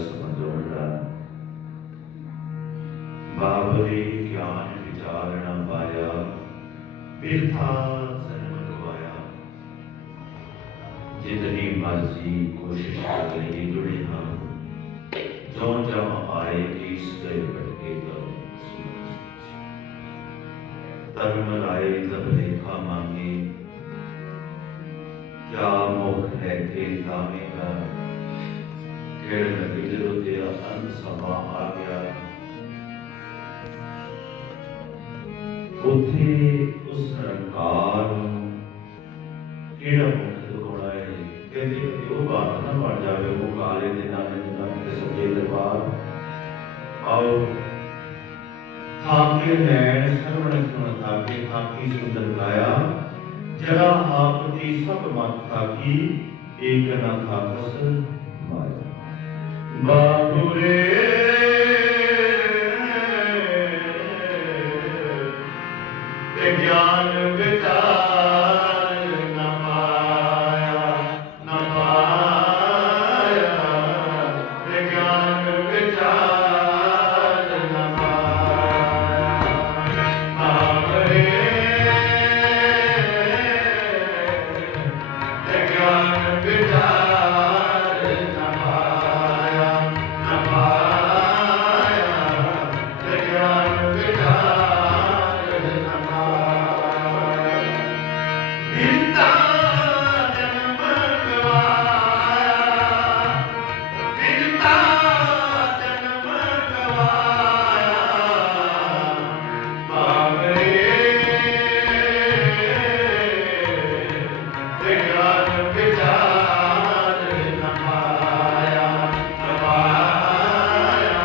समझौला बाबरे ज्ञान विचार न पाया बिरथा जन्म गवाया। जितनी मर्जी कोशिश कर लिए जुड़े हाँ जो जहाँ आए की सदै भटके तो धर्म लाए तब लेखा मांगे क्या मुख है के दामे का खेड़ लगे जो तेरा अंत समा आ गया। उथे उस निरंकार केड़ा मुख दुखड़ा है कहते वो बात ना बन जाए वो काले दिन के सच्चे दरबार आओ थाके नैन सरवण सुन थाके थाकी सुंदर गाया जरा आपकी सब मत थाकी एक न थाकस माया। बाबुरे ज्ञान विचार न पाया न पाया ज्ञान विचार न पाया। बाबरे ज्ञान विचार न पाया न पाया ज्ञान विचार न पाया। बिरथा जन्म गवाया बिरथा जन्म गवाया। बाबरे ज्ञान विचार न पाया न पाया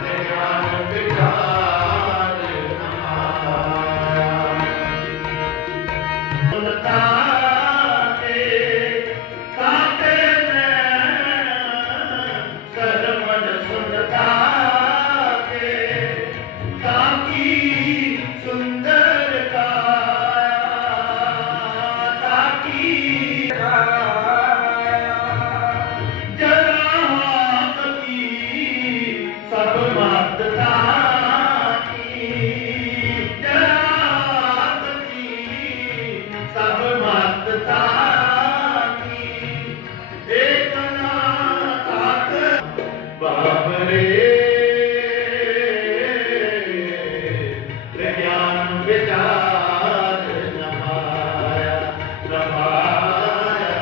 ज्ञान विचार न पाया। सुनता के काटे में सरवण सुनता के ताकी सुंदर काया ताकी काया। जरा आपकी सब मत्ता की जरा आपकी सब मत्ता की एक ना ताक। बाबरे ज्ञान विचार न पाया न पाया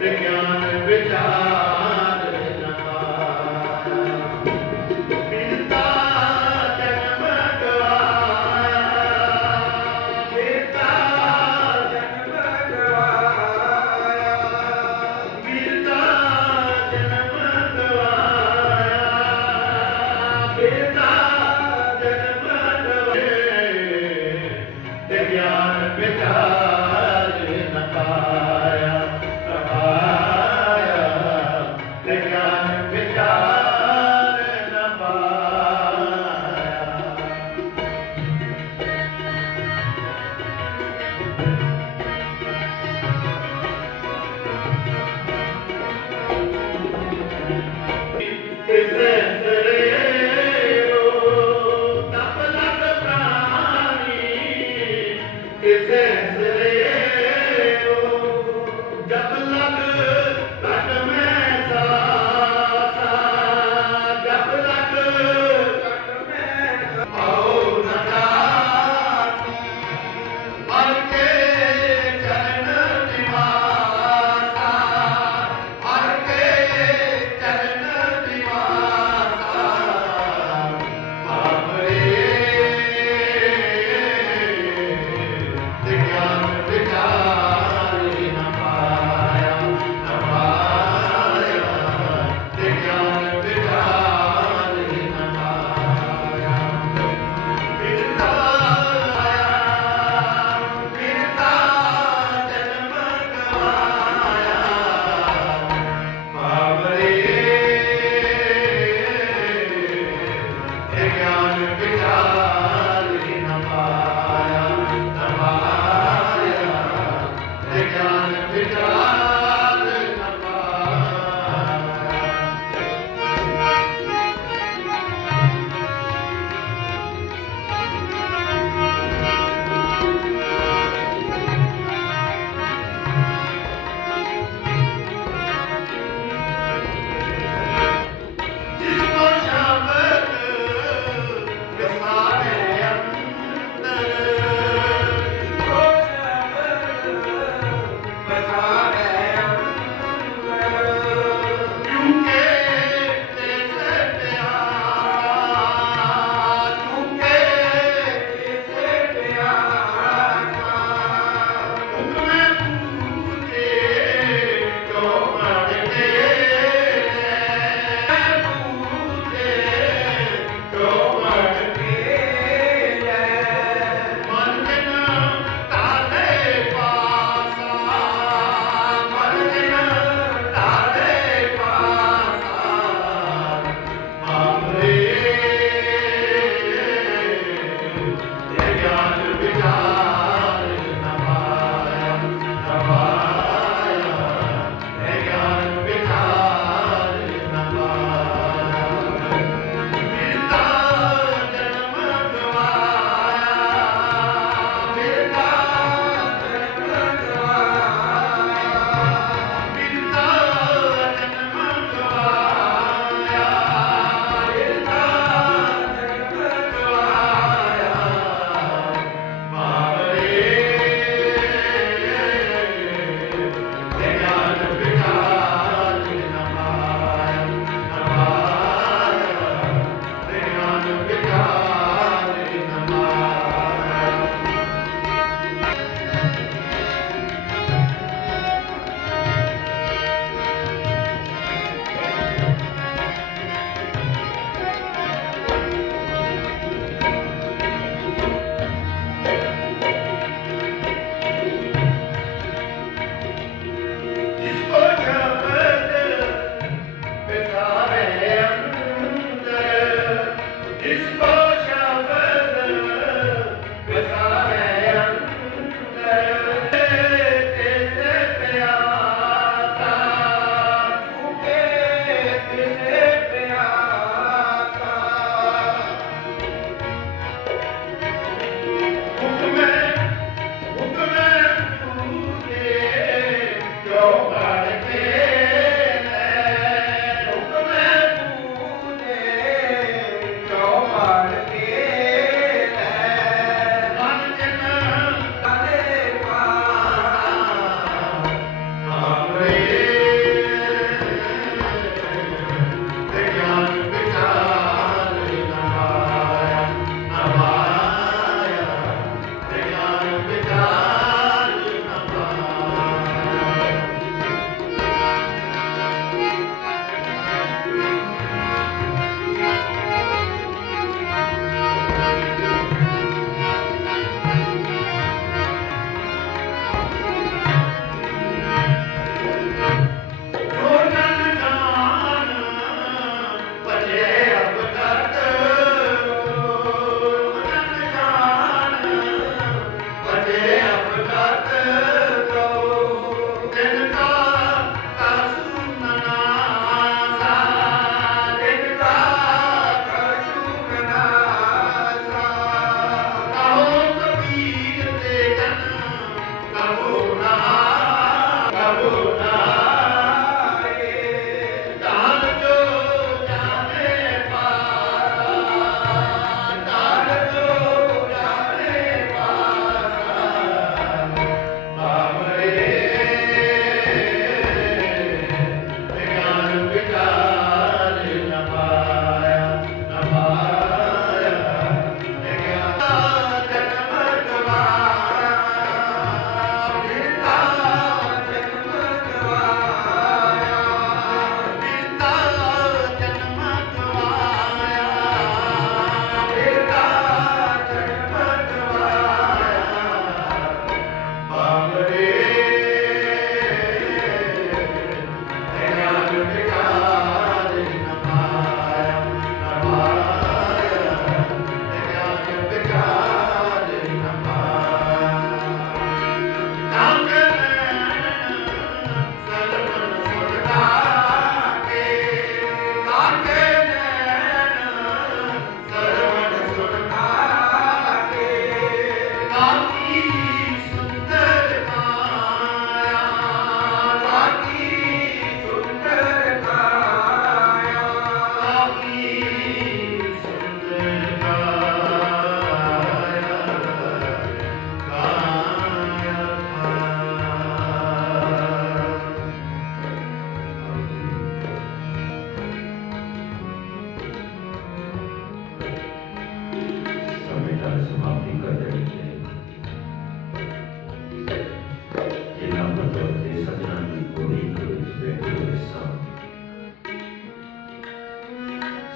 ज्ञान विचार न पाया। बिरथा जन्म गवाया बिरथा जन्म गवाया बिरथा जन्म गवाया बिरथा जन्म गवाया। ज्ञान विचार न पाया न पाया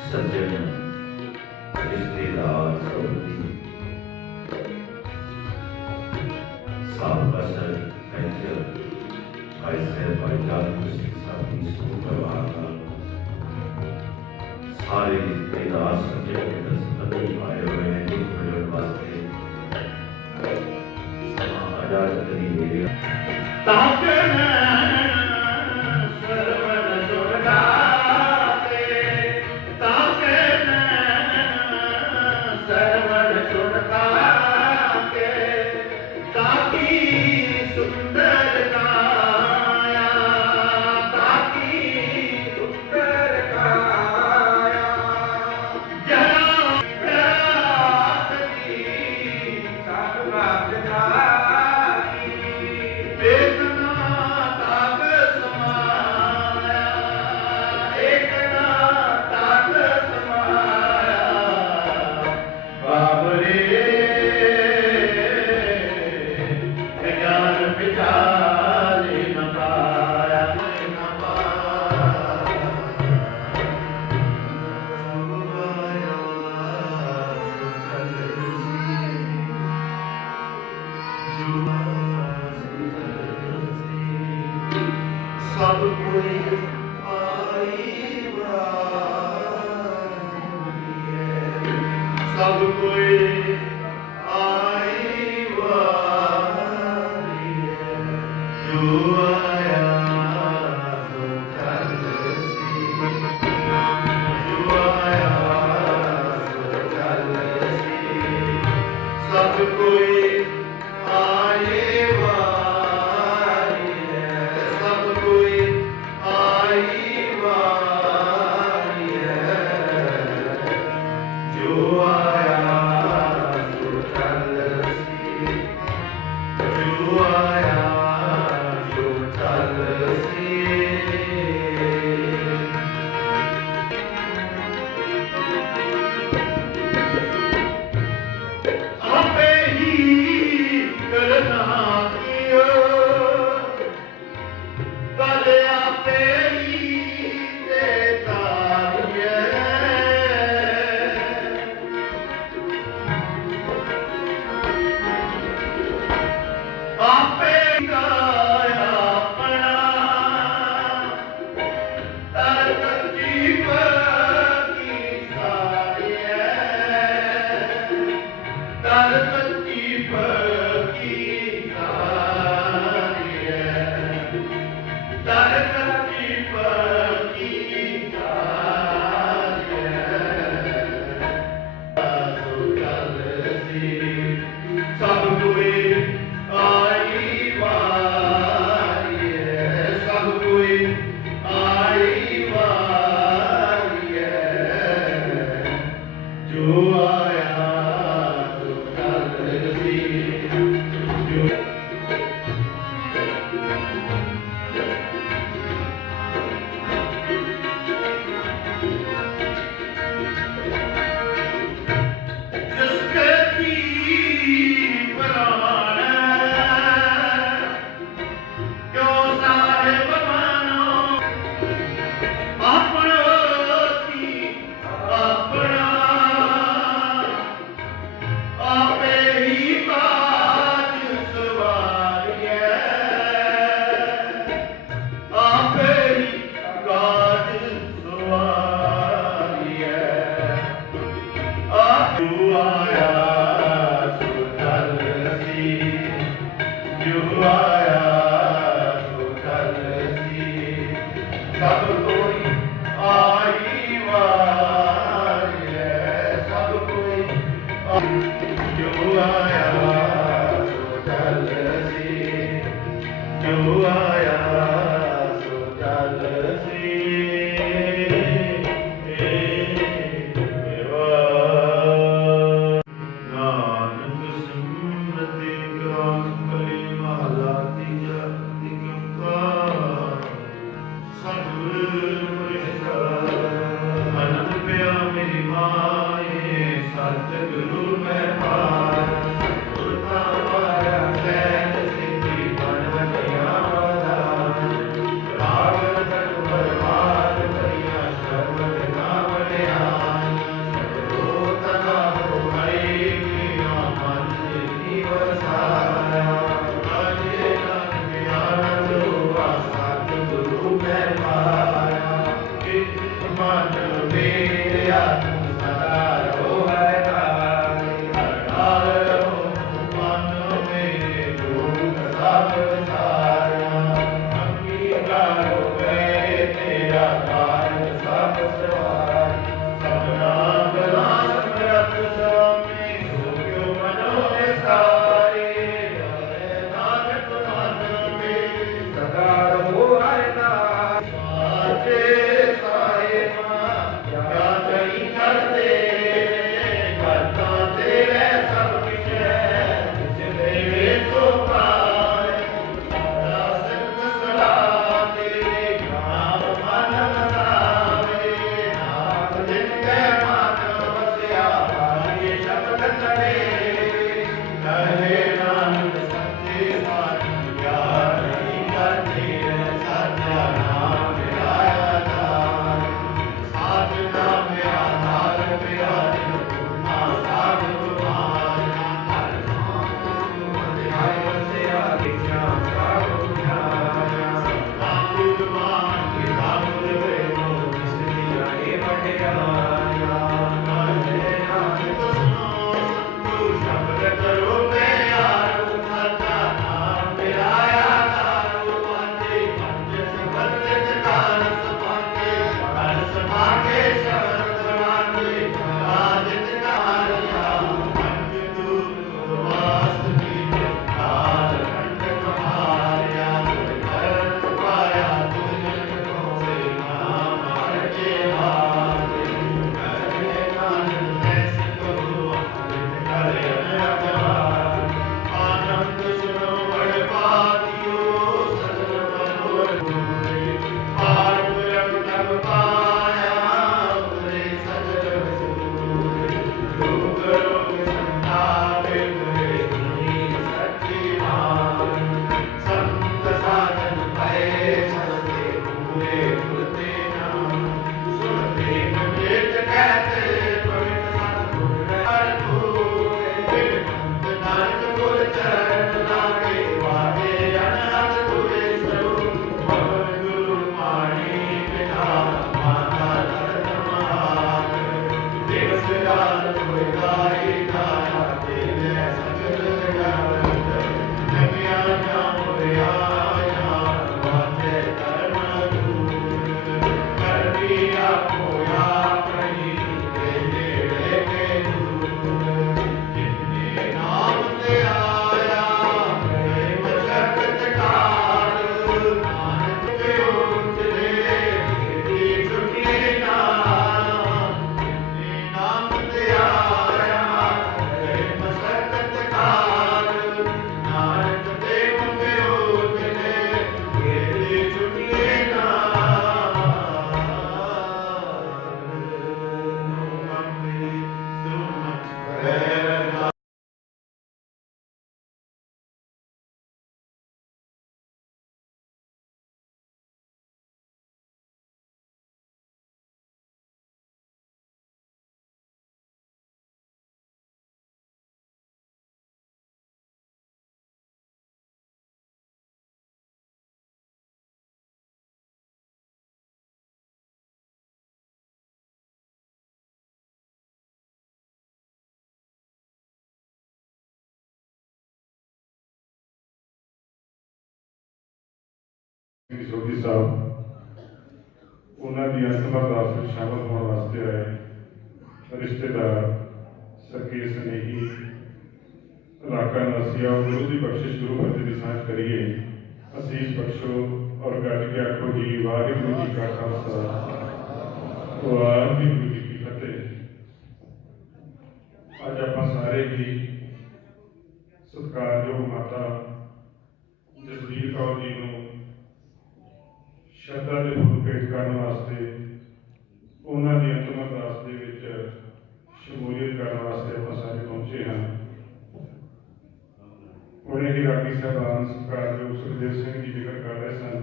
ਸੱਜਣ ਰਿਸ਼ਤੇਦਾਰ ਸਬੰਧੀ ਸਾਬਕਾ ਸਰਪੰਚ ਭਾਈ ਸਾਹਿਬ ਭਾਈਜਾਨ ਸਿੰਘ ਸਾਡੀ ਸਮੂਹ ਪਰਿਵਾਰ ਨਾਲ ਸਾਰੇ ਰਿਸ਼ਤੇਦਾਰ ਸੱਜਣ ਮਿੱਤਰ ਸੰਬੰਧੀ ਆਏ ਹੋਏ ਨੇ ਦੁੱਖ ਮਿਲਣ ਵਾਸਤੇ ਸਮਾਂ ਇਜਾਜ਼ਤ ਨਹੀਂ ਦੇ ਰਿਹਾ ਤਾਂ ਸਭ ਕੋਈ ਆਈ ਵਾਰੀ ਸਭ ਕੋਈ ਆਈ ਵਾਰੀ ਜੋ ਆਇਆ ਸੋ ਚੱਲ ਸੀ ਜੋ ਆਇਆ ਸੋ ਚੱਲ ਸੀ ਸਭ ਕੋਈ ਆਏ Good. ਸੋਢੀ ਸਾਹਿਬ ਉਹਨਾਂ ਦੀ ਅੰਤਮ ਅਰਦਾਸ ਵਿੱਚ ਸ਼ਾਮਲ ਹੋਣ ਵਾਸਤੇ ਆਏ ਰਿਸ਼ਤੇਦਾਰ, ਸਕੇ ਸਨੇਹੀ, ਇਲਾਕਾ ਨਿਵਾਸੀਆਂ, ਗੁਰੂ ਦੀ ਬਖਸ਼ਿਸ਼ ਗੁਰੂ ਫਤਿਹ ਦੀ ਸਾਂਝ ਕਰੀਏ। ਅਸੀਸ ਬਖਸ਼ੋ ਔਰ ਗੱਜ ਕੇ ਆਖੋ ਜੀ ਵਾਹਿਗੁਰੂ ਜੀ ਕਾ ਖਾਲਸਾ ਵਾਹਿਗੁਰੂ ਜੀ ਕੀ ਫਤਿਹ। ਅੱਜ ਆਪਾਂ ਸਾਰੇ ਹੀ ਸਤਿਕਾਰਯੋਗ ਮਾਤਾ ਜਸਵੀਰ ਕੌਰ ਜੀ ਨੂੰ ਸ਼ਰਧਾ ਦੇ ਫੁੱਲ ਭੇਟ ਕਰਨ ਵਾਸਤੇ, ਉਹਨਾਂ ਦੀ ਅੰਤਮ ਅਰਦਾਸ ਦੇ ਵਿੱਚ ਸ਼ਮੂਲੀਅਤ ਕਰਨ ਵਾਸਤੇ ਆਪਾਂ ਸਾਰੇ ਪਹੁੰਚੇ ਹਾਂ। ਹੁਣੇ ਹੀ ਰਾਗੀ ਸਾਹਿਬਾਨ ਸਤਿਕਾਰਯੋਗ ਸੁਖਦੇਵ ਸਿੰਘ ਜੀ ਜ਼ਿਕਰ ਕਰ ਰਹੇ ਸਨ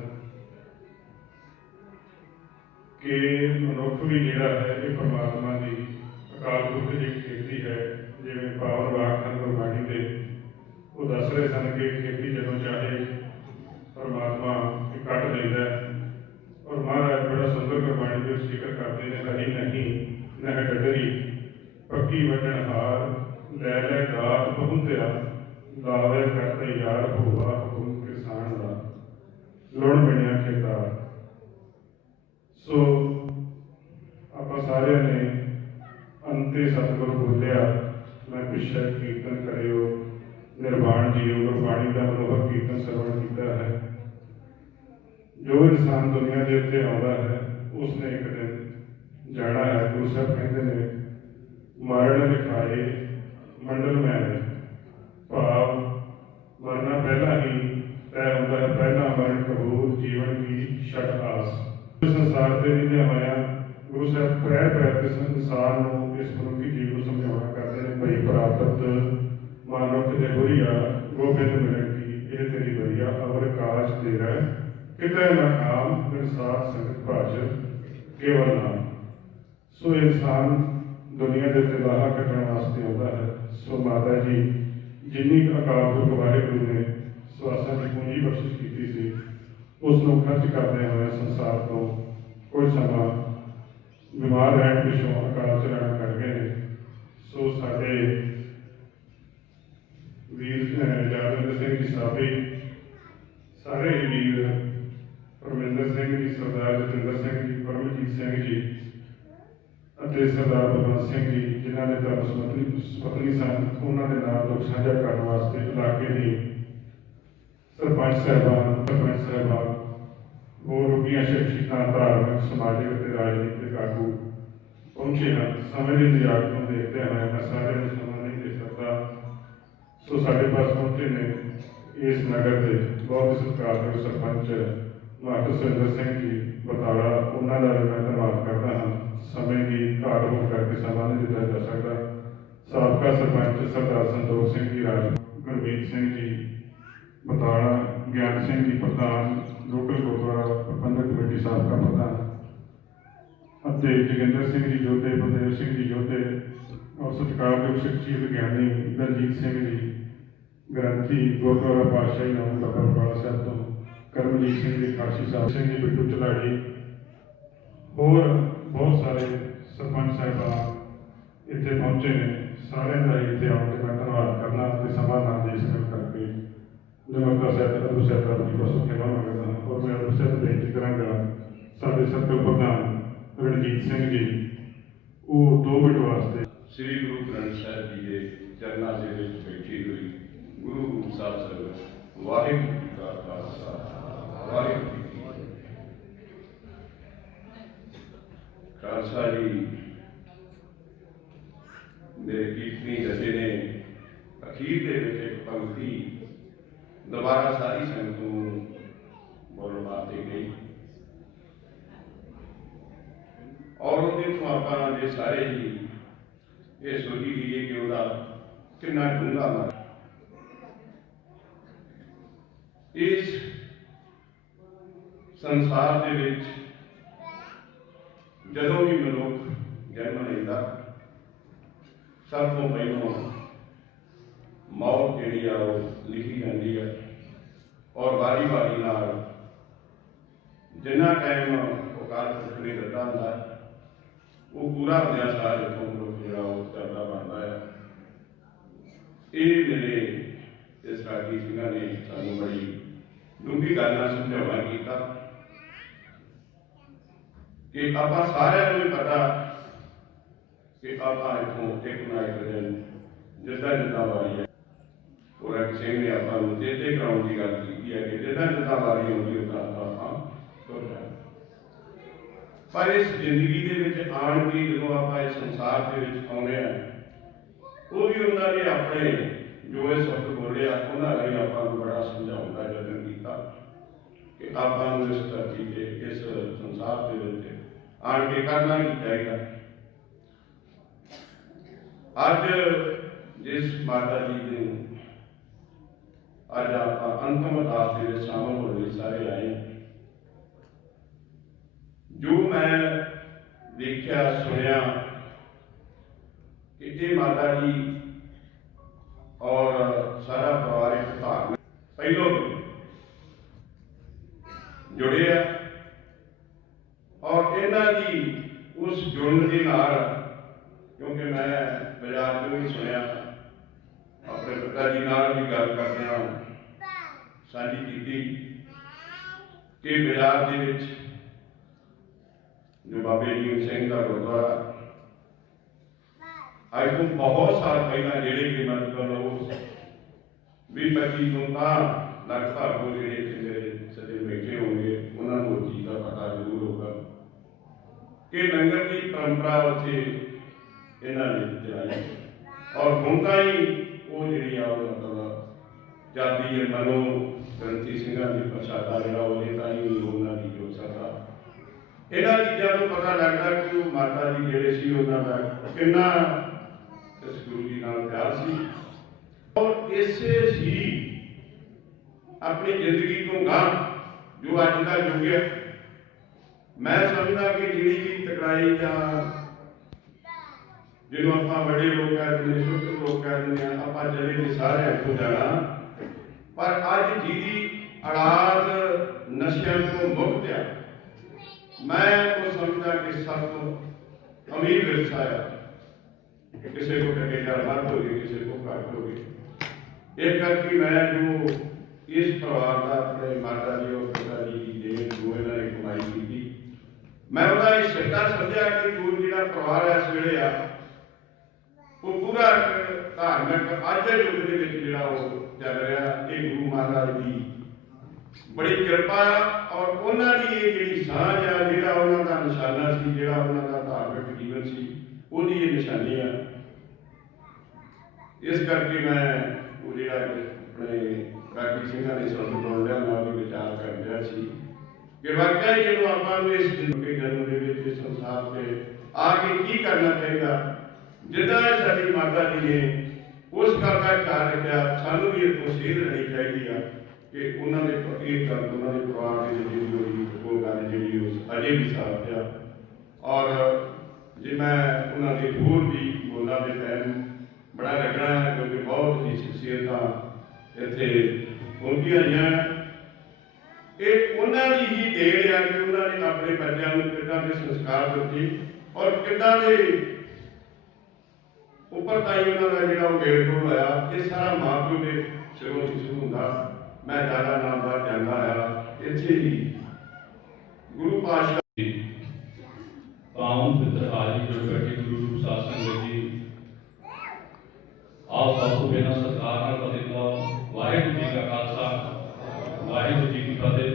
ਕਿ ਮਨੁੱਖ ਵੀ ਜਿਹੜਾ ਹੈ ਇਹ ਪਰਮਾਤਮਾ ਦੀ ਅਕਾਲ ਪੁਰਖ ਦੀ ਖੇਤੀ ਹੈ। ਜਿਵੇਂ ਪਾਵਨ ਵਾਕ ਹਨ ਗੁਰਬਾਣੀ ਦੇ, ਉਹ ਦੱਸ ਰਹੇ ਸਨ ਕਿ ਖੇਤੀ ਜਦੋਂ ਚਾਹੇ ਪਰਮਾਤਮਾ ਕੱਟ ਲੈਂਦਾ ਹੈ। ਔਰ ਮਹਾਰਾਜ ਬੜਾ ਸੁੰਦਰ ਗੁਰਬਾਣੀ ਦੇ ਜ਼ਿਕਰ ਕਰਦੇ ਨੇ, ਹਰੀ ਨਹੀਂ ਨਹਿ ਡਡਰੀ ਪੱਕੀ ਵੱਢਣ ਹਾਰ, ਲੈ ਲੈ ਦਾਤ ਪਹੁੰਚਿਆ ਲਾਵੇ ਕਰਤੇ ਯਾਰ ਹੋਵਾ ਹੁਕਮ ਕਿਸਾਨ ਦਾ, ਲੁਣ ਬਣਿਆ ਖੇਤਾਰ। ਸੋ ਆਪਾਂ ਸਾਰਿਆਂ ਨੇ ਅੰਤੇ ਸਤਿਗੁਰ ਬੋਲਿਆ, ਮੈਂ ਪਿੱਛੇ ਕੀਰਤਨ ਕਰਿਓ ਨਿਰਵਾਣ ਜੀਓ। ਗੁਰਬਾਣੀ ਦਾ ਮਨੋਹਰ ਕੀਰਤਨ ਸਰਵਣ ਕੀਤਾ ਹੈ। ਜੋ ਇਨਸਾਨ ਦੁਨੀਆ ਦੇ ਉੱਤੇ ਆਉਂਦਾ ਹੈ ਉਸਨੇ ਇੱਕ ਦਿਨ ਜਾਣਾ ਹੈ। ਗੁਰੂ ਸਾਹਿਬ ਕਹਿੰਦੇ ਨੇ ਮਰਨ ਲਿਖਾਏ ਮੰਡਲ ਮੈਲ, ਭਾਵ ਮਰਨਾ ਪਹਿਲਾਂ ਹੀ ਤੈਅ ਹੁੰਦਾ ਹੈ। ਪਹਿਲਾਂ ਮਰਨ ਕਬੂਲ ਜੀਵਨ ਕੀ ਛਟ ਆਸ। ਸੰਸਾਰ ਦੇ ਰਹਿੰਦਿਆਂ ਹੋਇਆ ਗੁਰੂ ਸਾਹਿਬ ਪੈਰ ਦੇ ਸੰਸਾਰ ਨੂੰ, ਇਸ ਮਨੁੱਖੀ ਜੀਵ ਨੂੰ ਸਮਝਾਉਣਾ ਕਰਦੇ ਨੇ, ਭਈ ਪ੍ਰਾਪਤ ਮਾਨੁਖ ਦੇ ਹੋਰੀਆ ਗੋਬਿੰਦ ਮਿਲਣ ਕੀ ਇਹ ਤੇਰੀ ਬਰੀਆ, ਅਵਰ ਕਾਜ ਤੇਰਾ ਕਿਤੇ ਨਾ ਕਾਮ ਫਿਰ ਸਾਧ ਸੰਗਤ ਭਾਜ ਕੇਵਲ ਨਾਮ। ਸੋ ਇਨਸਾਨ ਦੁਨੀਆ ਦੇ ਉੱਤੇ ਲਾਹਾ ਕੱਢਣ ਵਾਸਤੇ ਆਉਂਦਾ ਹੈ। ਸੋ ਮਾਤਾ ਜੀ ਜਿੰਨੀ ਅਕਾਲ ਪੁਰਖ ਵਾਹਿਗੁਰੂ ਨੇ ਸਵਾਸਾਂ ਦੀ ਪੂੰਜੀ ਬਖਸ਼ਿਸ਼ ਕੀਤੀ ਸੀ, ਉਸ ਨੂੰ ਖਰਚ ਕਰਦੇ ਹੋਏ ਸੰਸਾਰ ਤੋਂ ਕੁਝ ਸਮਾਂ ਬਿਮਾਰ ਰਹਿਣ ਪਿੱਛੋਂ ਅਕਾਲ ਚਲਾਣਾ ਕਰ ਗਏ ਨੇ। ਸੋ ਸਾਡੇ ਵੀਰ ਯਾਦਵਿੰਦਰ ਸਿੰਘ ਜੀ ਸਾਬੀ, ਸਾਰੇ ਹੀ ਵੀਰ ਪਰਮਿੰਦਰ ਸਿੰਘ ਜੀ, ਸਰਦਾਰ ਜਤਿੰਦਰ ਸਿੰਘ ਜੀ, ਪਰਮਜੀਤ ਸਿੰਘ ਜੀ ਅਤੇ ਸਰਦਾਰ ਬਲਵੰਤ ਸਿੰਘ ਜੀ, ਜਿਨ੍ਹਾਂ ਨੇ ਧਰਮ ਸਮਪਤਨੀ ਸਨ, ਉਹਨਾਂ ਦੇ ਨਾਲ ਦੁੱਖ ਸਾਂਝਾ ਕਰਨ ਵਾਸਤੇ ਇਲਾਕੇ ਦੀ ਸਰਪੰਚ ਸਾਹਿਬਾਨ, ਸਰਪੰਚ ਸਾਹਿਬਾਨ, ਹੋਰ ਰੁਕੀਆਂ ਸ਼ਖਸੀਅਤਾਂ, ਧਾਰਮਿਕ, ਸਮਾਜਿਕ ਅਤੇ ਰਾਜਨੀਤਿਕ ਆਗੂ ਪਹੁੰਚੇ ਹਨ। ਸਮੇਂ ਦੀ ਨਿਯਾਤ ਨੂੰ ਦੇਖਦੇ ਹੋਏ ਮੈਂ ਸਾਰਿਆਂ ਨੂੰ ਸਮਾਂ ਨਹੀਂ ਦੇ ਸਕਦਾ। ਸੋ ਸਾਡੇ ਪਾਸ ਪਹੁੰਚੇ ਨੇ ਇਸ ਨਗਰ ਦੇ ਬਹੁਤ ਸਤਿਕਾਰਯੋਗ ਸਰਪੰਚ ਮਾਸਟਰ ਸੁਰਿੰਦਰ ਸਿੰਘ ਜੀ ਬਤਾਲਾ, ਉਹਨਾਂ ਦਾ ਵੀ ਮੈਂ ਧੰਨਵਾਦ ਕਰਦਾ ਹਾਂ। ਸਮੇਂ ਦੀ ਘਾਟ ਹੋਣ ਕਰਕੇ ਸਮਾਂ ਨਹੀਂ ਦਿੱਤਾ ਜਾ ਸਕਦਾ। ਸਾਬਕਾ ਸਰਪੰਚ ਸਰਦਾਰ ਸੰਤੋਖ ਸਿੰਘ ਜੀ ਰਾਜ, ਗੁਰਮੀਤ ਸਿੰਘ ਜੀ ਬਤਾਲਾ, ਗਿਆਨ ਸਿੰਘ ਜੀ ਪ੍ਰਧਾਨ ਲੋਕਲ ਗੁਰਦੁਆਰਾ ਪ੍ਰਬੰਧਕ ਕਮੇਟੀ ਸਾਬਕਾ ਪ੍ਰਧਾਨ, ਅਤੇ ਜੋਗਿੰਦਰ ਸਿੰਘ ਜੀ ਜੋਧੇ, ਬਲਦੇਵ ਸਿੰਘ ਜੀ ਜੋਧੇ, ਔਰ ਸਤਿਕਾਰਯੋਗ ਸ਼ਖਸੀਅਤ ਵਿਗਿਆਨੀ ਦਲਜੀਤ ਸਿੰਘ ਜੀ ਗ੍ਰੰਥੀ ਗੁਰਦੁਆਰਾ ਪਾਤਸ਼ਾਹੀ ਨਾਮ ਬਾਬਾ ਬਕਾਲਾ ਸਾਹਿਬ ਤੋਂ, ਕਰਮਜੀਤ ਸਿੰਘ ਜੀ ਖਾਲਸੀ ਸਾਹਿਬ, ਸਿੰਘ ਜੀ ਬਿੱਟੂ ਚਲਾੜੀ, ਹੋਰ ਬਹੁਤ ਸਾਰੇ ਸਰਪੰਚ ਸਾਹਿਬਾਨ ਇੱਥੇ ਪਹੁੰਚੇ ਨੇ। ਸਾਰਿਆਂ ਦਾ ਇੱਥੇ ਆਉਣ ਤੇ ਮੈਂ ਧੰਨਵਾਦ ਕਰਨਾ ਅਤੇ ਸਮਾਂ ਨਾ ਦੇ ਸਕਣ ਕਰਕੇ ਜਮਕਾ ਸਾਹਿਬ ਅਬੂ ਸਾਹਿਬ ਦਾ ਜੀ ਬਸ ਖਿਮਾ ਮੰਗਦਾ ਹਾਂ। ਔਰ ਮੈਂ ਅਬੂ ਸਾਹਿਬ ਬੇਨਤੀ ਕਰਾਂਗਾ ਸਾਡੇ ਸਰਕਲ ਪ੍ਰਧਾਨ ਰਣਜੀਤ ਸਿੰਘ ਜੀ, ਉਹ 2 ਮਿੰਟ ਵਾਸਤੇ ਸ੍ਰੀ ਗੁਰੂ ਗ੍ਰੰਥ ਸਾਹਿਬ ਜੀ ਦੇ ਚਰਨਾਂ ਦੇ ਵਿੱਚ ਬੈਠੀ ਹੋਈ ਗੁਰੂ ਸਾਹਿਬ ਸਰਵ ਵਾਹਿਗੁਰੂ ਜੀ ਕਾ ਖਾਲਸਾ ਵਾਹਿਗੁਰੂ ਜੀ ਕੀ ਫਤਿਹ। ਖਾਲਸਾ ਜੀ ਮੇਰੇ ਕੀਰਤਨੀ ਜਥੇ ਨੇ ਅਖੀਰ ਦੇ ਵਿੱਚ ਇੱਕ ਪੰਕਤੀ ਦੁਬਾਰਾ ਸਾਰੀ ਸੰਗਤ ਨੂੰ ਬੋਲਣ ਵਾਸਤੇ ਗਈ, ਔਰ ਉਹਦੇ ਤੋਂ ਆਪਾਂ ਜੇ ਸਾਰੇ ਹੀ ਇਹ ਸੋਚੀ ਲਈਏ ਕਿ ਉਹਦਾ ਕਿੰਨਾ ਡੂੰਘਾ ਮਨ। ਇਸ ਸੰਸਾਰ ਦੇ ਵਿੱਚ ਜਦੋਂ ਵੀ ਮਨੁੱਖ ਜਨਮ ਲੈਂਦਾ, ਸਭ ਤੋਂ ਪਹਿਲਾਂ ਮੌਤ ਜਿਹੜੀ ਆ ਉਹ ਲਿਖੀ ਜਾਂਦੀ ਹੈ। ਔਰ ਵਾਰੀ ਵਾਰੀ ਨਾਲ ਜਿੰਨਾ ਟਾਈਮ ਉਹ ਅਕਾਲ ਪੁਰਖ ਨੇ ਦਿੱਤਾ ਹੁੰਦਾ ਉਹ ਪੂਰਾ ਹੁੰਦਿਆਂ ਸਾਰ ਇੱਥੋਂ ਮਨੁੱਖ ਜਿਹੜਾ ਉਹ ਚੱਲਦਾ ਬਣਦਾ ਹੈ। ਇਹ ਮੇਰੇ ਇਸ ਰਾਗੀ ਸਿੰਘਾਂ ਨੇ ਸਾਨੂੰ ਬੜੀ ਡੂੰਘੀ ਗੱਲ ਨਾਲ ਸਮਝਾਉਣਾ ਕੀਤਾ ਕਿ ਆਪਾਂ ਸਾਰਿਆਂ ਨੂੰ ਵੀ ਪਤਾ ਕਿ ਆਪਾਂ ਇੱਥੋਂ ਇੱਕ ਨਾ ਇੱਕ ਦਿਨ ਜਿੱਦਾਂ ਵਾਰੀ ਹੈ ਗੁਰੂ ਸਿੰਘ ਨੇ ਆਪਾਂ ਨੂੰ ਚੇਤੇ ਕਰਾਉਣ ਦੀ ਗੱਲ ਕੀਤੀ ਹੈ ਕਿ ਜਿੱਦਾਂ ਵਾਰੀ ਆਉਂਦੀ ਉਦਾਂ ਆਪਾਂ ਤੁਰ ਜਾਣਾ। ਪਰ ਇਸ ਜ਼ਿੰਦਗੀ ਦੇ ਵਿੱਚ ਆਉਣ ਦੀ ਜਦੋਂ ਆਪਾਂ ਇਸ ਸੰਸਾਰ ਦੇ ਵਿੱਚ ਆਉਂਦੇ ਹਾਂ, ਉਹ ਵੀ ਉਹਨਾਂ ਨੇ ਆਪਣੇ ਜੋ ਇਹ ਸ਼ਬਦ ਬੋਲਿਆ ਉਹਨਾਂ ਲਈ ਆਪਾਂ ਨੂੰ ਬੜਾ ਸਮਝਾਉਣ ਦਾ ਯਤਨ ਕੀਤਾ ਕਿ ਆਪਾਂ ਨੂੰ ਇਸ ਧਰਤੀ ਤੇ ਇਸ ਸੰਸਾਰ ਦੇ ਵਿੱਚ ਆਣ ਕੇ ਕਰਨਾ ਕੀ ਚਾਹੀਦਾ। ਅੱਜ ਜਿਸ ਮਾਤਾ ਜੀ ਨੂੰ ਅੱਜ ਆਪਾਂ ਅੰਤਮ ਅਰਦਾਸ ਦੇ ਵਿੱਚ ਸ਼ਾਮਲ ਹੋਣ ਲਈ ਸਾਰੇ ਆਏ, ਜੋ ਮੈਂ ਦੇਖਿਆ ਸੁਣਿਆ ਕਿ ਇਹ ਮਾਤਾ ਜੀ ਔਰ ਸਾਰਾ ਪਰਿਵਾਰ ਇੱਕ ਧਾਰਮਿਕ ਪਹਿਲੋਂ ਜੁੜੇ ਆ ਔਰ ਇਹਨਾਂ ਦੀ ਉਸ ਜੁੜਨ ਦੇ ਨਾਲ, ਕਿਉਂਕਿ ਮੈਂ ਬਾਜ਼ਾਰ ਤੋਂ ਵੀ ਸੁਣਿਆ, ਆਪਣੇ ਪਿਤਾ ਜੀ ਨਾਲ ਵੀ ਗੱਲ ਕਰਦਿਆਂ ਸਾਂਝੀ ਕੀਤੀ ਕਿ ਬਾਜ਼ਾਰ ਦੇ ਵਿੱਚ ਜੋ ਬਾਬੇ ਜੀ ਸਿੰਘ ਦਾ ਗੁਰਦੁਆਰਾ ਅੱਜ ਤੋਂ ਬਹੁਤ ਸਾਲ ਪਹਿਲਾਂ ਜਿਹੜੇ ਕਿ ਮਤਲਬ ਉਸ 20-25 ਤੋਂ ਤਾਂ ਲਗਭਗ ਉਹ ਜਿਹੜੇ ਇੱਥੇ ਮੇਰੇ ਸੱਜੇ ਬੈਠੇ ਹੋਣਗੇ ਉਹਨਾਂ ਨੂੰ ਉਹ ਚੀਜ਼ ਦਾ ਪਤਾ ਜ਼ਰੂਰ ਹੋਊਗਾ ਕਿ ਲੰਗਰ ਦੀ ਪਰੰਪਰਾ ਉੱਥੇ ਇਹਨਾਂ ਨੇ ਚਲਾਈ ਔਰ ਹੁਣ ਤਾਂ ਹੀ ਉਹ ਜਿਹੜੀ ਆ ਉਹ ਮਤਲਬ ਜਾਂਦੀ ਹੈ ਮਨੋ ਗ੍ਰੰਥੀ ਸਿੰਘਾਂ ਦੀ ਪ੍ਰਸ਼ਾਦਾ ਜਿਹੜਾ ਉਹਦੇ ਤਾਂ ਹੀ ਉਹਨਾਂ ਦੀ ਜੋ ਸਰਦਾ ਇਹਨਾਂ ਚੀਜ਼ਾਂ ਤੋਂ ਪਤਾ ਲੱਗਦਾ ਕਿ ਉਹ ਮਾਤਾ ਜੀ ਜਿਹੜੇ ਸੀ ਉਹਨਾਂ ਦਾ ਕਿੰਨਾ ਇਸ ਗੁਰੂ ਜੀ ਨਾਲ ਪਿਆਰ ਸੀ ਔਰ ਇਸੇ ਸੀ ਆਪਣੀ ਜ਼ਿੰਦਗੀ ਤੋਂ ਗਾਂਹ ਜੋ ਅੱਜ ਦਾ ਯੁੱਗ ਹੈ। ਮੈਂ ਸਮਝਦਾ ਕਿ ਜਿਹੜੀ ਵੀ ਟਕਰਾਈ ਜਾਂ ਜਿਹਨੂੰ ਆਪਾਂ ਵੱਡੇ ਲੋਕ ਕਹਿੰਦੇ ਨੇ, ਛੋਟੇ ਲੋਕ ਕਹਿੰਦੇ ਨੇ, ਆਪਾਂ ਚਲੇ ਗਏ ਸਾਰੇ ਇੱਥੋਂ ਜਾਣਾ, ਪਰ ਅੱਜ ਜਿਹਦੀ ਔਲਾਦ ਨਸ਼ਿਆਂ ਤੋਂ ਮੁਕਤ ਆ, ਮੈਂ ਉਹ ਸਮਝਦਾ ਕਿ ਸਭ ਤੋਂ ਅਮੀਰ ਵਿਰਸਾ ਆ। ਕਿਸੇ को टके चार बात होगी, किसी को घट होगी। एक करके मैं जो इस परिवार का अपने माता जी और पिता जी की देन जो इन्होंने कमाई की थी, मैं उनका ये सिद्धा समझा कि जो जिहड़ा परिवार इस वेले आ वो पूरा धार्मिक अज के युग के जिहड़ा वो चल रहा, ये गुरु महाराज की बड़ी किरपा और उन्होंने ये जिहड़ी साझ आ जिहड़ा उन्हों का निशाना सी, जिहड़ा उन्हों का धार्मिक जीवन सी, ਉਹਦੀ ਇਹ ਨਿਸ਼ਾਨੀ ਆ। ਇਸ ਕਰਕੇ ਮੈਂ ਉਹ ਜਿਹੜਾ ਆਪਣੇ ਰਾਗੀ ਸਿੰਘਾਂ ਦੇ ਸ਼ਬਦ ਬੋਲਦਿਆਂ ਨਾਲ ਵੀ ਵਿਚਾਰ ਕਰ ਰਿਹਾ ਸੀ ਕਿ ਵਾਕਿਆ ਹੀ ਜਦੋਂ ਆਪਾਂ ਨੂੰ ਇਸ ਜ਼ਿੰਦਗੀ ਜਨਮ ਦੇ ਵਿੱਚ ਇਸ ਸੰਸਾਰ ਤੇ ਆ ਕੇ ਕੀ ਕਰਨਾ ਚਾਹੀਦਾ, ਜਿੱਦਾਂ ਸਾਡੀ ਮਾਤਾ ਜੀ ਨੇ ਉਸ ਗੱਲ ਦਾ ਖਿਆਲ ਰੱਖਿਆ, ਸਾਨੂੰ ਵੀ ਇਹ ਕੋਸ਼ਿਸ਼ ਲੈਣੀ ਚਾਹੀਦੀ ਆ ਕਿ ਉਹਨਾਂ ਦੇ ਪ੍ਰਤੀ ਗੱਲ, ਉਹਨਾਂ ਦੇ ਪਰਿਵਾਰ ਦੇ ਜਿਹੜੀ ਹੋਈ ਉਹ ਗੱਲ ਜਿਹੜੀ ਉਸ ਅਜੇ ਵੀ ਸਾਥ ਆ। ਔਰ ਜੇ ਮੈਂ ਉਹਨਾਂ ਦੇ ਹੋਰ ਵੀ ਬੋਲਾਂ ਦੇ ਟਾਈਮ ਬੜਾ ਲੱਗਣਾ ਹੈ ਕਿਉਂਕਿ ਬਹੁਤ ਹੀ ਸ਼ਖਸੀਅਤਾਂ ਇੱਥੇ ਪਹੁੰਚੀਆਂ ਹੋਈਆਂ। ਇਹ ਉਹਨਾਂ ਦੀ ਹੀ ਦੇਣ ਆ ਕਿ ਉਹਨਾਂ ਨੇ ਆਪਣੇ ਬੱਚਿਆਂ ਨੂੰ ਕਿੱਦਾਂ ਦੇ ਸੰਸਕਾਰ ਦਿੱਤੇ ਔਰ ਕਿੱਦਾਂ ਦੇ ਉੱਪਰ ਤਾਈ ਉਹਨਾਂ ਦਾ ਜਿਹੜਾ ਉਹ ਮੇਲ ਟੋਲ ਹੋਇਆ। ਇਹ ਸਾਰਾ ਮਾਂ ਪਿਓ ਦੇ ਸਿਰੋਂ ਹੀ ਸ਼ੁਰੂ ਹੁੰਦਾ। ਮੈਂ ਜ਼ਿਆਦਾ ਨਾਮ ਬਾਹਰ ਜਾਂਦਾ ਆਇਆ, ਇੱਥੇ ਹੀ ਗੁਰੂ ਪਾਤਸ਼ਾਹ पावन पितर आदि जो बैठे गुरु रूप साध संगत जी, आप सबको बिना सरकार का फतेह लो। वाहिगुरू जी का खालसा, वाहिगुरू जी की फतेह।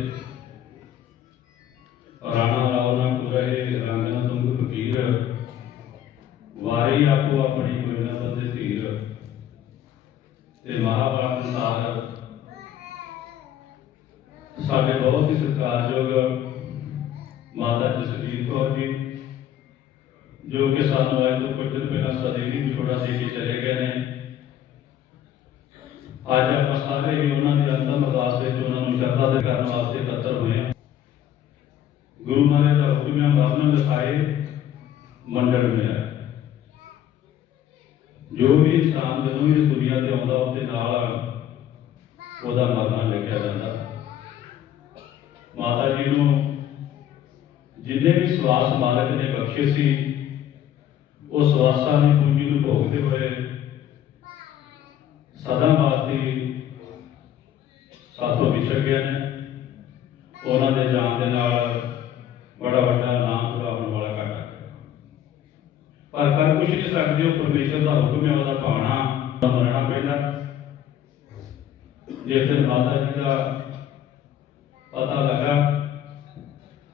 राणा रावना कुरहे रंगना तुम फकीर, वारी आपको अपनी कोयना बंदे धीर। ते महाभारत अनुसार साढ़े बहुत ही सत्कारयोग माता जसवीर कौर जी जो कि सानू आज तो कुछ दिन पहला सदैवी विछोड़ा दे के चले गए हैं। आज आप सारे ही उन्होंने अंतिम अरदास में उन्होंने श्रद्धा दे करने वास्ते इकट्ठे हुए हैं। गुरु महाराज का हुक्म है मरण लिखाए मंडल में है। जो भी इंसान जो भी इस दुनिया से आता उसके नाल ओदा मरना लिखा जाता। माता जी को जिन्हें भी सवास मालक ने बख्शे सी उस सवासा की पूंजी को भोगते हुए सदा वास्ते साथों विछड़ गए हैं। ਉਹਨਾਂ ਦੇ ਜਾਣ ਦੇ ਨਾਲ ਬੜਾ ਵੱਡਾ ਨਾਮ ਪੂਰਾ ਹੋਣ ਵਾਲਾ ਘਾਟਾ ਹੈ। ਪਰ ਕਰ ਕੁਛ ਨਹੀਂ ਸਕਦੇ, ਉਹ ਪਰਮੇਸ਼ਰ ਦਾ ਹੁਕਮ ਹੈ, ਉਹਦਾ ਭਾਣਾ ਮੰਨਣਾ ਪੈਂਦਾ। ਜੇ ਫਿਰ ਮਾਤਾ ਜੀ ਦਾ ਪਤਾ ਲੱਗਾ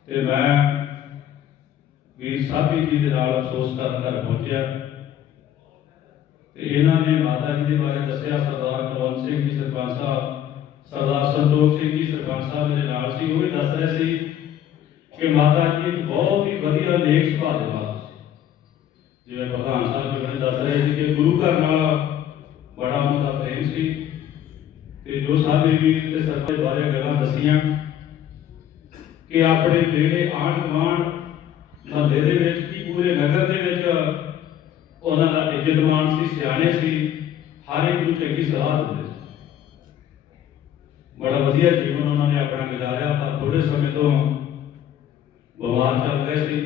ਤੇ ਮੈਂ ਵੀਰ ਸਾਬੀ ਜੀ ਦੇ ਨਾਲ ਅਫਸੋਸ ਕਰਨ ਘਰ ਪਹੁੰਚਿਆ ਤੇ ਇਹਨਾਂ ਨੇ ਮਾਤਾ ਜੀ ਦੇ ਬਾਰੇ ਦੱਸਿਆ। ਸਰਦਾਰ ਕੁਲਵੰਤ ਸਿੰਘ ਜੀ ਸਰਪੰਚ ਸਾਹਿਬ, ਸਰਦਾਰ ਸੰਤੋਖ ਸਿੰਘ ਜੀ ਸਰਪੰਚ ਸਾਹਿਬ ਮੇਰੇ ਨਾਲ ਸੀ, ਉਹ ਵੀ ਦੱਸ ਰਹੇ ਸੀ ਕਿ ਮਾਤਾ ਜੀ ਇੱਕ ਬਹੁਤ ਹੀ ਵਧੀਆ ਨੇਕ ਸੁਭਾਅ ਦੇ ਮਾਲਕ ਸੀ। ਜਿਵੇਂ ਪ੍ਰਧਾਨ ਸਾਹਿਬ ਜੀ ਨੇ ਦੱਸ ਰਹੇ ਸੀ ਕਿ ਗੁਰੂ ਘਰ ਨਾਲ ਬੜਾ ਉਹਨਾਂ ਦਾ ਪ੍ਰੇਮ ਸੀ ਤੇ ਜੋ ਸਾਡੇ ਵੀਰ ਤੇ ਸਰਪੰਚ ਬਾਰੇ ਗੱਲਾਂ ਦੱਸੀਆਂ ਕਿ ਆਪਣੇ ਜਿਹੜੇ ਆਂਢ ਗੁਆਂਢ ਮਹੱਲੇ ਦੇ ਵਿੱਚ ਕੀ ਪੂਰੇ ਨਗਰ ਦੇ ਵਿੱਚ ਉਹਨਾਂ ਦਾ ਇੱਜ਼ਤਮਾਨ ਸੀ, ਸਿਆਣੇ ਸੀ, ਹਰ ਇੱਕ ਨੂੰ ਚੰਗੀ ਸਲਾਹ ਦਿੰਦੇ ਸੀ। ਬੜਾ ਵਧੀਆ ਜੀਵਨ ਉਹਨਾਂ ਨੇ ਆਪਣਾ ਗੁਜ਼ਾਰਿਆ, ਪਰ ਥੋੜੇ ਸਮੇਂ ਤੋਂ ਬਿਮਾਰ ਚੱਲ ਰਹੇ ਸੀ।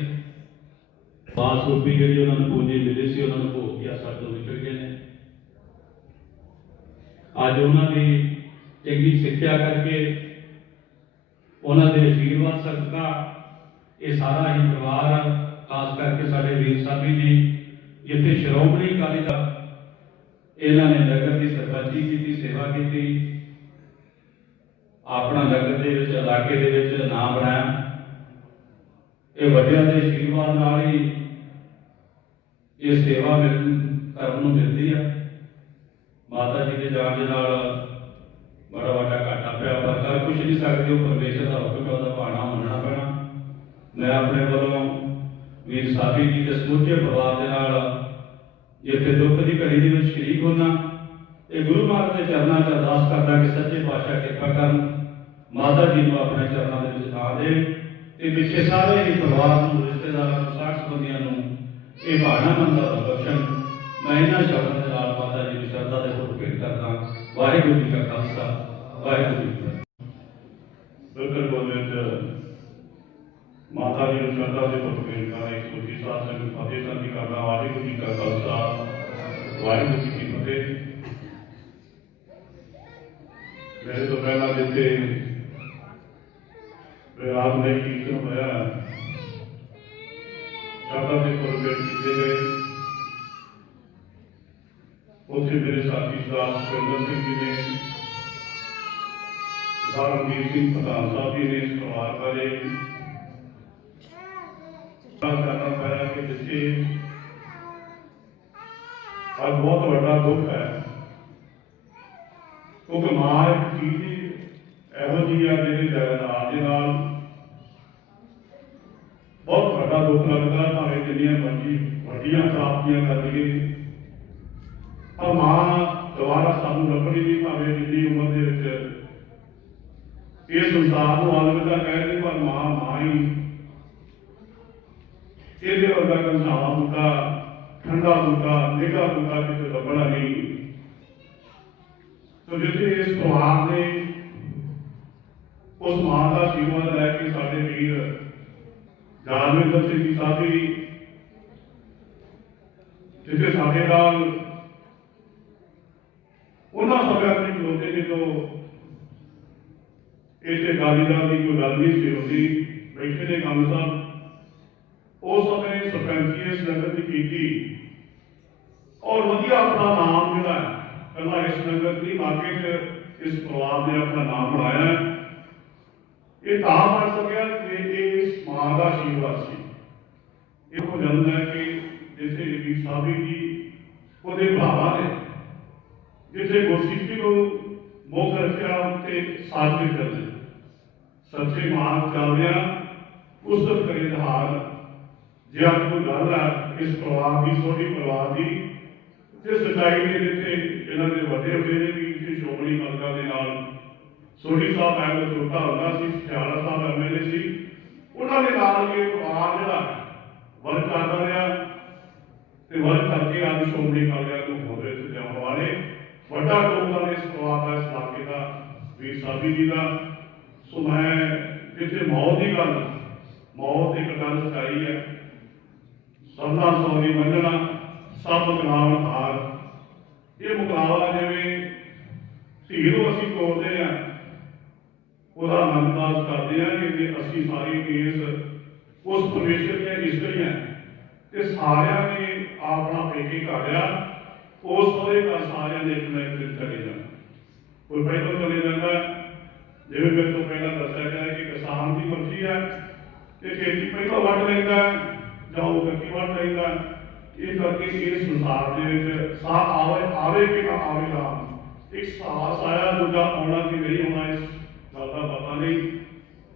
ਬਾਸ ਰੂਪੀ ਜਿਹੜੀ ਉਹਨਾਂ ਨੂੰ ਪੂੰਜੀ ਮਿਲੀ ਸੀ, ਉਹਨਾਂ ਨੂੰ ਭੋਗ ਗਿਆ, ਸਾਡੇ ਤੋਂ ਵਿਛੜ ਗਏ ਨੇ। ਅੱਜ ਉਹਨਾਂ ਦੀ ਚੰਗੀ ਸਿੱਖਿਆ ਕਰਕੇ, ਉਹਨਾਂ ਦੇ ਆਸ਼ੀਰਵਾਦ ਸਦਕਾ ਇਹ ਸਾਰਾ ਹੀ ਪਰਿਵਾਰ, ਖਾਸ ਕਰਕੇ ਸਾਡੇ ਵੀਰ ਸਾਬੀ ਜੀ ਜਿੱਥੇ ਸ਼੍ਰੋਮਣੀ ਅਕਾਲੀ ਦਲ ਇਹਨਾਂ ਨੇ ਨਗਰ ਦੀ ਸਰਪੰਚੀ ਕੀਤੀ, ਸੇਵਾ ਕੀਤੀ, ਆਪਣਾ ਨਗਰ ਦੇ ਵਿੱਚ, ਇਲਾਕੇ ਦੇ ਵਿੱਚ ਨਾਮ ਬਣਾਇਆ। ਇਹ ਵੱਡਿਆਂ ਦੇ ਆਸ਼ੀਰਵਾਦ ਨਾਲ ਹੀ ਇਹ ਸੇਵਾ ਕਰਨ ਨੂੰ ਮਿਲਦੀ ਆ। ਮਾਤਾ ਜੀ ਦੇ ਜਾਣ ਦੇ ਨਾਲ ਬੜਾ ਵੱਡਾ ਘਾਟਾ ਪਿਆ, ਪਰ ਕਰ ਕੁਛ ਨਹੀਂ ਸਕਦੇ, ਉਹ ਪਰਮੇਸ਼ਰ ਦਾ ਹੁਕਮ ਹੈ, ਉਹਦਾ ਭਾਣਾ ਮੰਨਣਾ ਪੈਣਾ। ਮੈਂ ਆਪਣੇ ਵੱਲੋਂ ਵੀਰ ਸਾਬੀ ਜੀ ਦੇ ਸਮੁੱਚੇ ਪਰਿਵਾਰ ਦੇ ਨਾਲ ਜਿੱਥੇ ਦੁੱਖ ਦੀ ਘੜੀ ਦੇ ਵਿੱਚ ਸ਼ਰੀਕ ਹੋਣਾ, ਇਹ ਗੁਰੂ ਮਹਾਰਾਜ ਦੇ ਚਰਨਾਂ 'ਚ ਅਰਦਾਸ ਕਰਦਾ ਕਿ ਸੱਚੇ ਪਾਤਸ਼ਾਹ ਕਿਰਪਾ ਕਰਨ, ਮਾਤਾ ਜੀ ਨੂੰ ਆਪਣੇ ਚਰਨਾਂ ਦੇ ਵਿੱਚ ਥਾਂ ਦੇ ਤੇ ਪਿੱਛੇ ਸਾਰੇ ਹੀ ਪਰਿਵਾਰ ਨੂੰ, ਰਿਸ਼ਤੇਦਾਰਾਂ ਨੂੰ, ਸਾਥ ਸੰਬੰਧੀਆਂ ਨੂੰ ਇਹ ਭਾਣਾ ਮੰਨਦਾ ਬਖਸ਼ਣ। ਮੈਂ ਇਹਨਾਂ ਸ਼ਬਦਾਂ ਦੇ ਨਾਲ ਮਾਤਾ ਜੀ ਦੀ ਸ਼ਰਧਾ ਦੇ ਫੁੱਲ ਭੇਟ ਕਰਦਾ। ਵਾਹਿਗੁਰੂ ਜੀ ਕਾ ਖਾਲਸਾ, ਵਾਹਿਗੁਰੂ ਜੀ ਕੀ ਫਤਿਹ। ਬਿਲਕੁਲ ਬੋਲੇ ਮਾਤਾ ਜੀ ਨੂੰ ਸ਼ਰਧਾ ਦੇ ਫੁੱਲ ਭੇਟ ਕਰਨਾ, ਇੱਕ ਸੁੱਚੀ ਸਾਧ ਸੰਗਤ ਫਤਿਹ ਸਾਂਝੀ ਕਰਨਾ। ਵਾਹਿਗੁਰੂ ਜੀ ਕਾ ਖਾਲਸਾ, ਵਾਹਿਗੁਰੂ ਜੀ ਕੀ ਫਤਿਹ। ਮੇਰੇ ਤੋਂ ਪਹਿਲਾਂ ਜਿੱਥੇ ਵਿਰਾਮ ਨਹੀਂ ਕੀਰਤਨ ਹੋਇਆ, ਸ਼ਰਧਾ ਦੇ ਫੁੱਲ ਭੇਟ ਕੀਤੇ ਗਏ, ਉੱਥੇ ਮੇਰੇ ਸਾਥੀ ਸਰਦਾਰ ਸੁਖਵਿੰਦਰ ਸਿੰਘ ਜੀ ਨੇ, ਸਰਦਾਰ ਰਣਜੀਤ ਸਿੰਘ ਪ੍ਰਧਾਨ ਸਾਹਿਬ ਜੀ ਨੇ ਇਸ ਪਰਿਵਾਰ ਬਾਰੇ ਕਰਨਾ ਪਾਇਆ ਕਿ ਜਿੱਥੇ ਅੱਜ ਬਹੁਤ ਵੱਡਾ ਦੁੱਖ ਹੈ, ਕਿਉਂਕਿ ਮਾਂ ਇੱਕ ਚੀਜ਼ ਇਹੋ ਜਿਹੀ ਆ ਜਿਹਦੇ ਜਾਇਦਾਦ ਦੇ ਨਾਲ ਬਹੁਤ ਵੱਡਾ ਦੁੱਖ ਲੱਗਦਾ, ਭਾਵੇਂ ਜਿੰਨੀਆਂ ਮਰਜ਼ੀ ਵੱਡੀਆਂ ਪ੍ਰਾਪਤੀਆਂ ਕਰ ਲਈਏ, ਪਰ ਮਾਂ ਦੁਬਾਰਾ ਸਾਨੂੰ ਲੱਭਣੀ ਨਹੀਂ, ਭਾਵੇਂ ਜਿੰਨੀ ਉਮਰ ਦੇ ਵਿੱਚ ਇਹ ਸੰਸਾਰ ਨੂੰ ਅਲਵਿਦਾ ਕਹਿ ਦੇ, ਪਰ ਮਾਂ ਹੀ ਇਹਦੇ ਵਰਗਾ ਕੰਸਾਵਾ ਬੂਟਾ, ਠੰਡਾ ਬੂਟਾ, ਨਿੱਘਾ ਬੂਟਾ ਕਿਤੇ ਲੱਭਣਾ ਨਹੀਂ। ਤੋ ਜਿੱਥੇ ਇਸ ਪਰਿਵਾਰ ਨੇ ਉਸ ਮਾਂ ਦਾ ਆਸ਼ੀਰਵਾਦ ਲੈ ਕੇ ਸਾਡੇ ਵੀਰ ਜਾਨਵਿੰਦਰ ਸਿੰਘ ਜੀ ਸਾਥੀ, ਜਿੱਥੇ ਸਾਡੇ ਨਾਲ ਉਹਨਾਂ ਸਮਿਆਂ ਦੇ ਖਲੋਤੇ ਜਦੋਂ ਇੱਥੇ ਗਾਲੀਦਾਰ ਦੀ ਕੋਈ ਗੱਲ ਨਹੀਂ ਸੀ ਹੁੰਦੀ, ਬੈਠੇ ਨੇ ਕੰਮ ਸਾਹਿਬ, ਉਸ ਸਮੇਂ ਸਰਪੰਚੀ ਇਸ ਨਗਰ ਦੀ ਕੀਤੀ ਔਰ ਵਧੀਆ ਆਪਣਾ ਨਾਮ ਜਿਹੜਾ ਹੈ, ਪਹਿਲਾਂ ਇਸ ਨਗਰ ਦੀ ਇਲਾਕੇ 'ਚ ਇਸ ਪਰਿਵਾਰ ਨੇ ਆਪਣਾ ਨਾਮ ਬਣਾਇਆ। ਇਹ ਤਾਂ ਬਣ ਸਕਿਆ ਕਿ ਇਸ ਮਾਂ ਦਾ ਆਸ਼ੀਰਵਾਦ ਸੀ। ਇਹ ਹੋ ਜਾਂਦਾ ਹੈ ਕਿ ਜਿੱਥੇ ਵੀਰ ਸਾਬੀ ਜੀ ਉਹਦੇ ਭਰਾਵਾਂ ਨੇ ਜਿੱਥੇ ਗੁਰਸਿੱਖੀ ਨੂੰ ਮੁੱਖ ਰੱਖਿਆ, ਉੱਥੇ ਸਾਧੇ ਚੱਲਦੇ, ਸੱਚੇ ਮਾਰਗ ਚੱਲਦਿਆਂ ਉਸਤਤ ਕਰੇ ਹਾਰ। ਜੇ ਆਪ ਕੋਈ ਗੱਲ ਹੈ ਇਸ ਪਰਿਵਾਰ ਦੀ, ਛੋਟੀ ਪਰਿਵਾਰ ਦੀ, ਤੇ ਸੱਚਾਈ ਦੇ ਜਿੱਥੇ ਇਹਨਾਂ ਦੇ ਵੱਡੇ ਹੋਏ ਨੇ ਵੀ ਇੱਥੇ ਸ਼੍ਰੋਮਣੀ ਅਕਾਲੀ ਦੇ ਨਾਲ ਸੋਢੀ ਸਾਹਿਬ ਐਵੇਂ ਛੋਟਾ ਹੁੰਦਾ ਸੀ, ਸਿਆਲਾ ਸਾਹਿਬ ਐਮਐਲਏ ਸੀ, ਉਹਨਾਂ ਦੇ ਨਾਲ ਇਹ ਪਰਿਵਾਰ ਜਿਹੜਾ ਵਰਕ ਕਰਦਾ ਰਿਹਾ ਤੇ ਵਰਕ ਕਰਕੇ ਅੱਜ ਸ਼੍ਰੋਮਣੀ ਅਕਾਲੀ ਨੂੰ ਹੋਵੇ ਤੇ ਜਾਣ ਵਾਲੇ ਵੱਡਾ ਯੋਗਦਾਨ ਇਸ ਪਰਿਵਾਰ ਦਾ, ਇਸ ਇਲਾਕੇ ਦਾ, ਵੀਰ ਸਾਬੀ ਜੀ ਦਾ। ਸੋ ਮੈਂ ਜਿੱਥੇ ਮੌਤ ਦੀ ਗੱਲ, ਮੌਤ ਇੱਕ ਗੱਲ ਸਚਾਈ ਹੈ, ਸਭਨਾ ਸੌਰੀ ਮੰਨਣਾ, ਸਭ ਗੁਨਾਹ ਹਾਰ। ਇਹ ਮੁਕਾਬਲਾ ਜਿਵੇਂ ਧੀ ਨੂੰ ਅਸੀਂ ਤੋੜਦੇ ਹਾਂ, ਉਹਦਾ ਨਮਨਦਾਸ ਕਰਦੇ ਆ ਕਿ ਅਸੀਂ ਸਾਰੇ ਇਸ ਉਸ ਪਰਮੇਸ਼ਰ ਦੀਆਂ ਇਸਤਰੀਆਂ ਤੇ ਸਾਰਿਆਂ ਨੇ ਆਪਣਾ ਪੇਕੇ ਘਰ ਆ ਉਸ ਉਹਦੇ ਘਰ ਸਾਰਿਆਂ ਨੇ ਇੱਕ ਨਾ ਇੱਕ ਦਿਨ ਚਲੇ ਜਾਣਾ। ਕੋਈ ਪਹਿਲਾਂ ਚਲੇ ਜਾਂਦਾ, ਜਿਵੇਂ ਮੇਰੇ ਤੋਂ ਪਹਿਲਾਂ ਦੱਸਿਆ ਗਿਆ ਕਿ ਕਿਸਾਨ ਦੀ ਮਰਜ਼ੀ ਹੈ ਕਿ ਖੇਤੀ ਪਹਿਲਾਂ ਵੱਢ ਲੈਂਦਾ ਜਾਂ ਉਹ ਕੱਚੀ ਵੱਢ ਲੈਂਦਾ। ਇਹ ਕਰਕੇ ਇਸ ਸੰਸਾਰ ਦੇ ਵਿੱਚ ਸਾਹ ਆਵੇ ਕਿ ਨਾ ਆਵੇਗਾ, ਇੱਕ ਸਾਹਸ ਆਇਆ, ਦੂਜਾ ਆਉਣਾ ਕਿ ਨਹੀਂ ਆਉਣਾ, ਇਸ ਗੱਲ ਦਾ ਪਤਾ ਨਹੀਂ।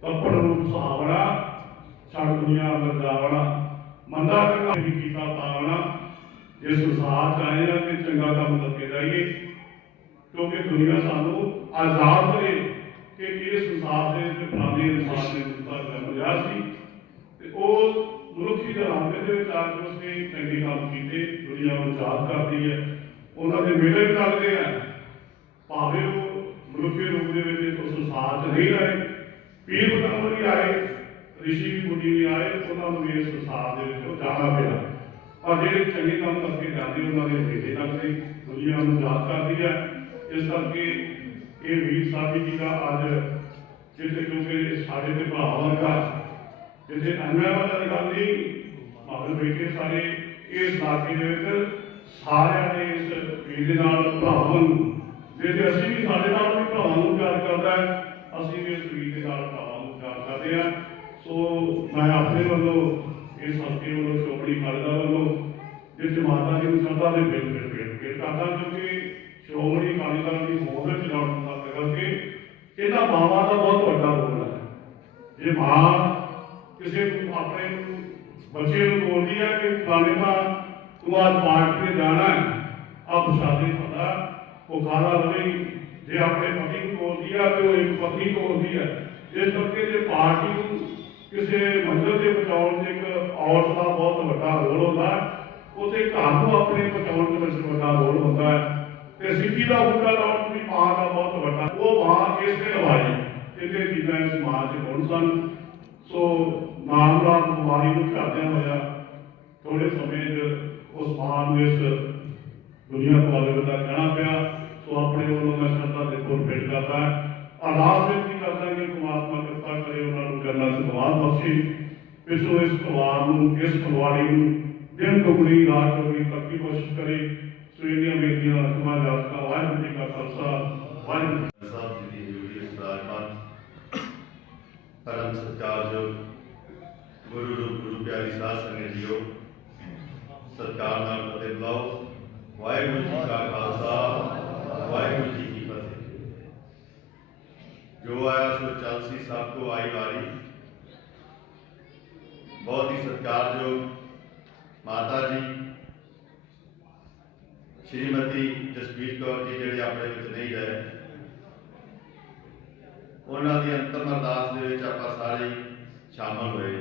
ਕੱਪੜ ਰੂਪ ਸੁਹਾਵਣਾ, ਛੱਡ ਦੁਨੀਆ ਅੰਦਰ ਜਾਵਣਾ, ਮੰਦਾ ਕਰਨਾ ਵੀ ਕੀਤਾ ਪਾਵਣਾ। ਜੇ ਸੰਸਾਰ ਚ ਆਏ ਨਾ ਕਿ ਚੰਗਾ ਕੰਮ ਕਰਕੇ ਜਾਈਏ, ਕਿਉਂਕਿ ਦੁਨੀਆ ਸਾਨੂੰ ਆਜ਼ਾਦ ਕਰੇ ਕਿ ਇਸ ਸੰਸਾਰ ਦੇ ਵਿੱਚ ਫਲਾਣੇ ਇਨਸਾਨ ਨੇ ਦਿੱਤਾ ਜਨਮ ਲਿਆ ਸੀ ਤੇ ਉਹ ਮਨੁੱਖੀ ਜਨਾਬੇ ਦੇ ਵਿੱਚ ਆ ਕੇ ਉਸਨੇ ਚੰਗੇ ਕੰਮ ਕੀਤੇ, ਦੁਨੀਆ ਨੂੰ ਆਜ਼ਾਦ ਕਰਦੀ ਹੈ। ਉਹਨਾਂ ਦੇ ਮੇਲੇ ਵੀ ਲੱਗਦੇ ਆ, ਭਾਵੇਂ ਉਹ ਮਨੁੱਖੀ ਰੂਪ ਦੇ ਵਿੱਚ ਉਸ ਸੰਸਾਰ 'ਚ ਨਹੀਂ ਰਹੇ। ਪੀਰ ਬਦਾਮ ਵੀ ਆਏ, ਰਿਸ਼ੀ ਮੁਨੀ ਵੀ ਆਏ, ਉਹਨਾਂ ਨੂੰ ਇਸ ਸੰਸਾਰ ਦੇ ਵਿੱਚੋਂ ਜਾਣਾ ਪਿਆ। ਪਰ ਜਿਹੜੇ ਚੰਗੇ ਕੰਮ ਕਰਕੇ ਜਾਂਦੇ ਉਹਨਾਂ ਦੇ ਮੇਲੇ ਲੱਗਦੇ, ਦੁਨੀਆ ਨੂੰ ਆਜ਼ਾਦ ਕਰਦੀ ਹੈ। ਇਸ ਕਰਕੇ ਇਹ ਵੀਰ ਸਾਹਿਬ ਜੀ ਦਾ ਅੱਜ ਜਿੱਥੇ ਕਿਉਂਕਿ ਸਾਡੇ ਤੇ ਭਰਾ ਵਰਗਾ ਜਿੱਥੇ ਅਨਮੈਵਾਂ ਦੀ ਗੱਲ ਨਹੀਂ, ਭਾਵੇਂ ਬੈਠੇ ਸਾਰੇ ਇਸ ਇਲਾਕੇ ਦੇ ਵਿੱਚ ਸਾਰਿਆਂ ਨੇ ਇਸ ਵੀਰ ਦੇ ਨਾਲ ਭਰਾਵਾਂ ਨੂੰ, ਜੇ ਅਸੀਂ ਵੀ ਸਾਡੇ ਨਾਲ ਵੀ ਭਰਾਵਾਂ ਨੂੰ ਪਿਆਰ ਕਰਦਾ ਹੈ, ਅਸੀਂ ਵੀ ਇਸ ਵੀਰ ਦੇ ਨਾਲ ਭਰਾਵਾਂ ਨੂੰ ਪਿਆਰ ਕਰਦੇ ਹਾਂ। ਸੋ ਮੈਂ ਆਪਣੇ ਵੱਲੋਂ ਇਸ ਹਲਕੇ ਵੱਲੋਂ ਸ਼੍ਰੋਮਣੀ ਅਕਾਲੀ ਦਲ ਵੱਲੋਂ ਜਿਸ ਮਾਤਾ ਜੀ ਨੂੰ ਸ਼ਰਧਾ ਦੇ ਭੇਟ ਕਰਦਾ, ਕਿਉਂਕਿ ਸ਼੍ਰੋਮਣੀ ਅਕਾਲੀ ਦਲ ਦੀ ਹੋਂਦ ਵਿੱਚ ਲਿਆਉਣ ਦਾ ਕਰਕੇ ਇਹਨਾਂ ਮਾਵਾਂ ਦਾ ਬਹੁਤ ਵੱਡਾ ਰੋਲ ਹੈ। ਜੇ ਮਾਂ ਕਿਸੇ ਨੂੰ ਆਪਣੇ ਬੱਚੇ ਨੂੰ ਬੋਲਦੀ ਹੈ ਕਿ ਫਲਾਣੇ ਦਾ ਤੂੰ ਅੱਜ ਪਾਠ ਤੇ ਜਾਣਾ ਹੈ, ਆਪ ਸ਼ਾਦੀ ਪਤਾ ਉਹ ਖਾਣਾ ਲਵੇਗੀ। ਜੇ ਆਪਣੇ ਪਤੀ ਨੂੰ ਬੋਲਦੀ ਹੈ ਤੇ ਉਹ ਇੱਕ ਪਤਨੀ ਬੋਲਦੀ ਹੈ। ਇਸ ਕਰਕੇ ਜੇ ਪਾਰਟੀ ਨੂੰ ਕਿਸੇ ਮੰਜ਼ਿਲ ਤੇ ਪਹੁੰਚਾਉਣ 'ਚ ਇੱਕ ਔਰਤ ਦਾ ਬਹੁਤ ਵੱਡਾ ਰੋਲ ਹੁੰਦਾ ਹੈ, ਉੱਥੇ ਘਰ ਨੂੰ ਆਪਣੇ ਪਹੁੰਚਾਉਣ ਦੇ ਵਿੱਚ ਵੱਡਾ ਰੋਲ ਹੁੰਦਾ ਹੈ। ਤੇ ਸਿੱਖੀ ਦਾ ਬੂਟਾ ਲਾਉਣ ਵੀ ਮਾਂ ਦਾ ਬਹੁਤ ਵੱਡਾ, ਉਹ ਮਾਂ ਇਸ ਤੇ ਲਵਾਈ ਇਹਦੇ ਚੀਜ਼ਾਂ ਇਸ ਮਾਂ 'ਚ ਗੁਣ ਸਨ। ਸੋ ਨਾਮ ਦਾ ਬਿਮਾਰੀ ਨੂੰ ਝਾੜਦਿਆਂ ਹੋਇਆ ਥੋੜੇ ਸਮੇਂ 'ਚ ਉਸ ਮਾਂ ਨੂੰ ਇਸ ਦੁਨੀਆ ਤੋਂ ਅਲਵਿਦਾ ਕਹਿਣਾ ਪਿਆ। ਸੋ ਆਪਣੇ ਵੱਲੋਂ ਮੈਂ ਸ਼ਰਧਾ ਦੇ ਫੁੱਲ ਭੇਟ ਕਰਦਾ ਹਾਂ। ਅਰਦਾਸ ਬੇਨਤੀ ਕਰਦਾ ਕਿ ਪਰਮਾਤਮਾ ਕਿਰਪਾ ਕਰੇ, ਉਹਨਾਂ ਨੂੰ ਜੰਨਤ ਦੀ ਸਮਾਧ ਬਖਸ਼ੇ। ਪਿਛੋਂ ਇਸ ਪਰਿਵਾਰ ਨੂੰ, ਇਸ ਪਰਿਵਾਰੀ ਨੂੰ ਦਿਨ ਦੁਗਣੀ ਰਾਤ ਚੌਗੁਣੀ ਤਰੱਕੀ ਕੋਸ਼ਿਸ਼ ਕਰੇ। ਸੋ ਇਹਦੀਆਂ ਬੇਨਤੀਆਂ ਰਕਮਾਂ ਜਾਸਕਾ। ਵਾਹਿਗੁਰੂ ਜੀ ਕਾ ਖਾਲਸਾ, ਵਾਹਿਗੁਰੂ ਸਾਹਿਬ ਜੀ ਦੀ ਹਜ਼ੂਰੀ ਵਿੱਚ ਵਿਰਾਜਮਾਨ ਪਰਮ ਸਤਿਕਾਰਯੋਗ ਗੁਰੂ ਰੂਪ ਗੁਰੂ ਪਿਆਰੀ ਸਾਧ ਸੰਗਤ ਜੀਓ, ਸਤਿਕਾਰ ਨਾਲ ਫਤਿਹ ਬੁਲਾਓ। ਵਾਹਿਗੁਰੂ ਜੀ ਕਾ ਖਾਲਸਾ, ਵਾਹਿਗੁਰੂ ਜੀ ਕੀ ਫਤਿਹ। ਜੋ ਆਇਆ ਸੋ ਚੱਲ ਸੀ, ਸਭ ਕੋ ਆਈ ਵਾਰੀ। ਬਹੁਤ ਹੀ ਸਤਿਕਾਰਯੋਗ ਮਾਤਾ ਜੀ ਸ਼੍ਰੀਮਤੀ ਜਸਬੀਰ ਕੌਰ ਜੀ, ਜਿਹੜੇ ਆਪਣੇ ਵਿੱਚ ਨਹੀਂ ਰਹੇ, ਉਹਨਾਂ ਦੀ ਅੰਤਮ ਅਰਦਾਸ ਦੇ ਵਿੱਚ ਆਪਾਂ ਸਾਰੇ ਸ਼ਾਮਲ ਹੋਏ।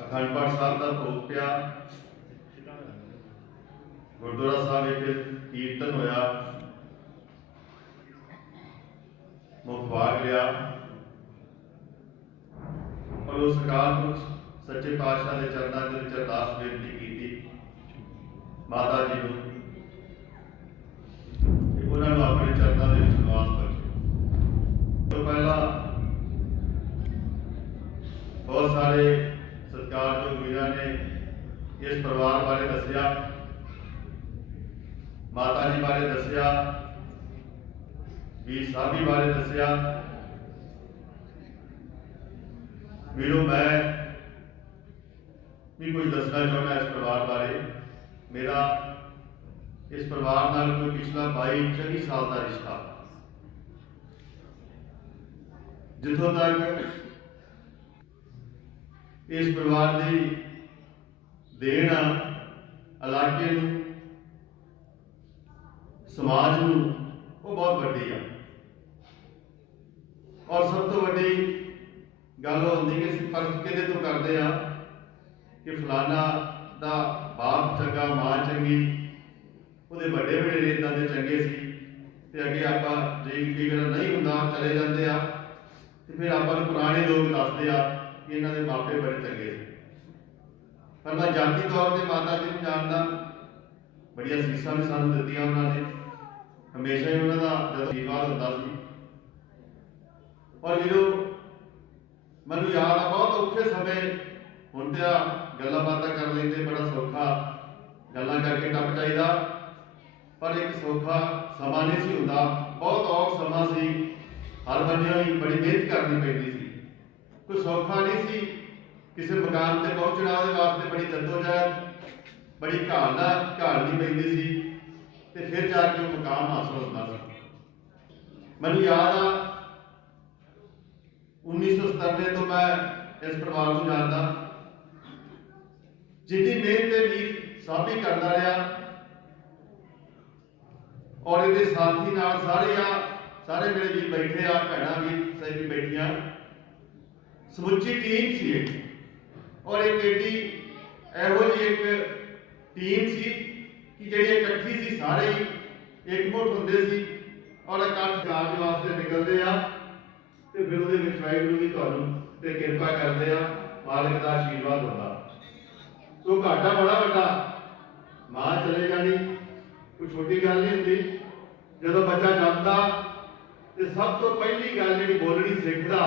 ਅਖੰਡ ਪਾਠ ਸਾਹਿਬ ਦਾ ਭੋਗ ਪਿਆ, ਗੁਰਦੁਆਰਾ ਸਾਹਿਬ ਵਿੱਚ ਕੀਰਤਨ ਹੋਇਆ, ਮੁਖ ਭਾਗ ਲਿਆ, ਔਰ ਉਸ ਅਕਾਲ ਪੁਰਖ ਸੱਚੇ ਪਾਤਸ਼ਾਹ ਦੇ ਚਰਨਾਂ ਦੇ ਵਿੱਚ ਅਰਦਾਸ ਬੇਨਤੀ ਕੀਤੀ ਮਾਤਾ ਜੀ ਨੂੰ ਕਿ ਉਹਨਾਂ ਨੂੰ ਆਪਣੇ ਚਰਨਾਂ ਦੇ ਵਿੱਚ ਨਿਵਾਸ ਬਖਸ਼ੇ। ਤੋਂ ਪਹਿਲਾਂ ਬਹੁਤ ਸਾਰੇ ਸਤਿਕਾਰਯੋਗ ਵੀਰਾਂ ਨੇ ਇਸ ਪਰਿਵਾਰ ਬਾਰੇ ਦੱਸਿਆ, ਮਾਤਾ ਜੀ ਬਾਰੇ ਦੱਸਿਆ, ਵੀਰ ਸਾਹਿਬੀ ਬਾਰੇ ਦੱਸਿਆ। ਵੀਰੋ, ਮੈਂ ਵੀ ਕੁਝ ਦੱਸਣਾ ਚਾਹੁੰਦਾ ਇਸ ਪਰਿਵਾਰ ਬਾਰੇ। ਮੇਰਾ ਇਸ ਪਰਿਵਾਰ ਨਾਲ ਕੋਈ ਪਿਛਲਾ 22-24 ਸਾਲ ਦਾ ਰਿਸ਼ਤਾ, ਜਿੱਥੋਂ ਤੱਕ ਇਸ ਪਰਿਵਾਰ ਦੀ ਦੇਣ ਇਲਾਕੇ ਨੂੰ, ਸਮਾਜ ਨੂੰ, ਉਹ ਬਹੁਤ ਵੱਡੀ ਆ। ਔਰ ਸਭ ਤੋਂ ਵੱਡੀ ਗੱਲ ਉਹ ਹੁੰਦੀ ਕਿ ਅਸੀਂ ਫਰਕ ਕਿਹਦੇ ਤੋਂ ਕਰਦੇ ਆ ਕਿ ਫਲਾਣਾ ਦਾ ਬਾਪ ਚੰਗਾ, ਮਾਂ ਚੰਗੀ, ਉਹਦੇ ਵੱਡੇ ਵਡੇਰੇ ਇੱਦਾਂ ਦੇ ਚੰਗੇ ਸੀ, ਤੇ ਅੱਗੇ ਆਪਾਂ ਜੇ ਕਈ ਵਾਰ ਨਹੀਂ ਹੁੰਦਾ ਚਲੇ ਜਾਂਦੇ ਆ, ਤੇ ਫਿਰ ਆਪਾਂ ਨੂੰ ਪੁਰਾਣੇ ਲੋਕ ਦੱਸਦੇ ਆ ਕਿ ਇਹਨਾਂ ਦੇ ਮਾਪੇ ਬੜੇ ਚੰਗੇ ਸੀ। ਪਰ ਮੈਂ ਜਾਤੀ ਤੌਰ ਤੇ ਮਾਤਾ ਜੀ ਨੂੰ ਜਾਣਦਾ, ਬੜੀਆਂ ਅਸੀਸਾਂ ਵੀ ਸਾਨੂੰ ਦਿੱਤੀਆਂ ਉਹਨਾਂ ਨੇ। ਹਮੇਸ਼ਾ ਹੀ ਉਹਨਾਂ ਦਾ ਜਦੋਂ ਆਸ਼ੀਰਵਾਦ ਹੁੰਦਾ ਸੀ और वीरो मैनू याद आ बहुत औखे समय हुण तो गल्लां बातां कर लेंदे बड़ा सौखा गल्लां करके टप जाईदा पर एक सौखा समा नहीं सी हुंदा बहुत औख समा सी हर बंदे ही बड़ी मेहनत करनी पैंदी सी कोई सौखा नहीं सी किसी मुकाम ते पहुंचना उहदे वास्ते बड़ी जद्दोजहद बड़ी घालनी पैंदी सी ते फिर जाके वो मुकाम हासिल होता सी। मैनू याद आ 1997 तो मैं इस परिवार को जानता जितनी मेहनत वीर साबी करता रहा और ये साथी नाल सारे मेरे वीर बैठे आ भैन भी सही बैठिया समुची टीम सी और एक एडी एहो जी एक टीम सी कि जी इकट्ठी सी सारे ही एकमुठ होंदे सी और इकट्ठ काज वास्ते निकलते आ ते फिर ਉਹਦੇ ਵਿੱਚ ਵਾਹਿਗੁਰੂ ਵੀ ਤੁਹਾਨੂੰ ਤੇ ਕਿਰਪਾ ਕਰਦੇ ਆ ਮਾਲਕ ਦਾ ਆਸ਼ੀਰਵਾਦ ਹੁੰਦਾ ਸੋ ਘਾਟਾ ਬੜਾ ਵੱਡਾ ਮਾਂ ਚਲੇ ਜਾਣੀ ਕੋਈ ਛੋਟੀ ਗੱਲ ਨਹੀਂ ਹੁੰਦੀ ਜਦੋਂ ਬੱਚਾ ਜੰਮਦਾ ਤੇ ਸਭ ਤੋਂ ਪਹਿਲੀ ਗੱਲ ਜਿਹੜੀ ਬੋਲਣੀ ਸਿੱਖਦਾ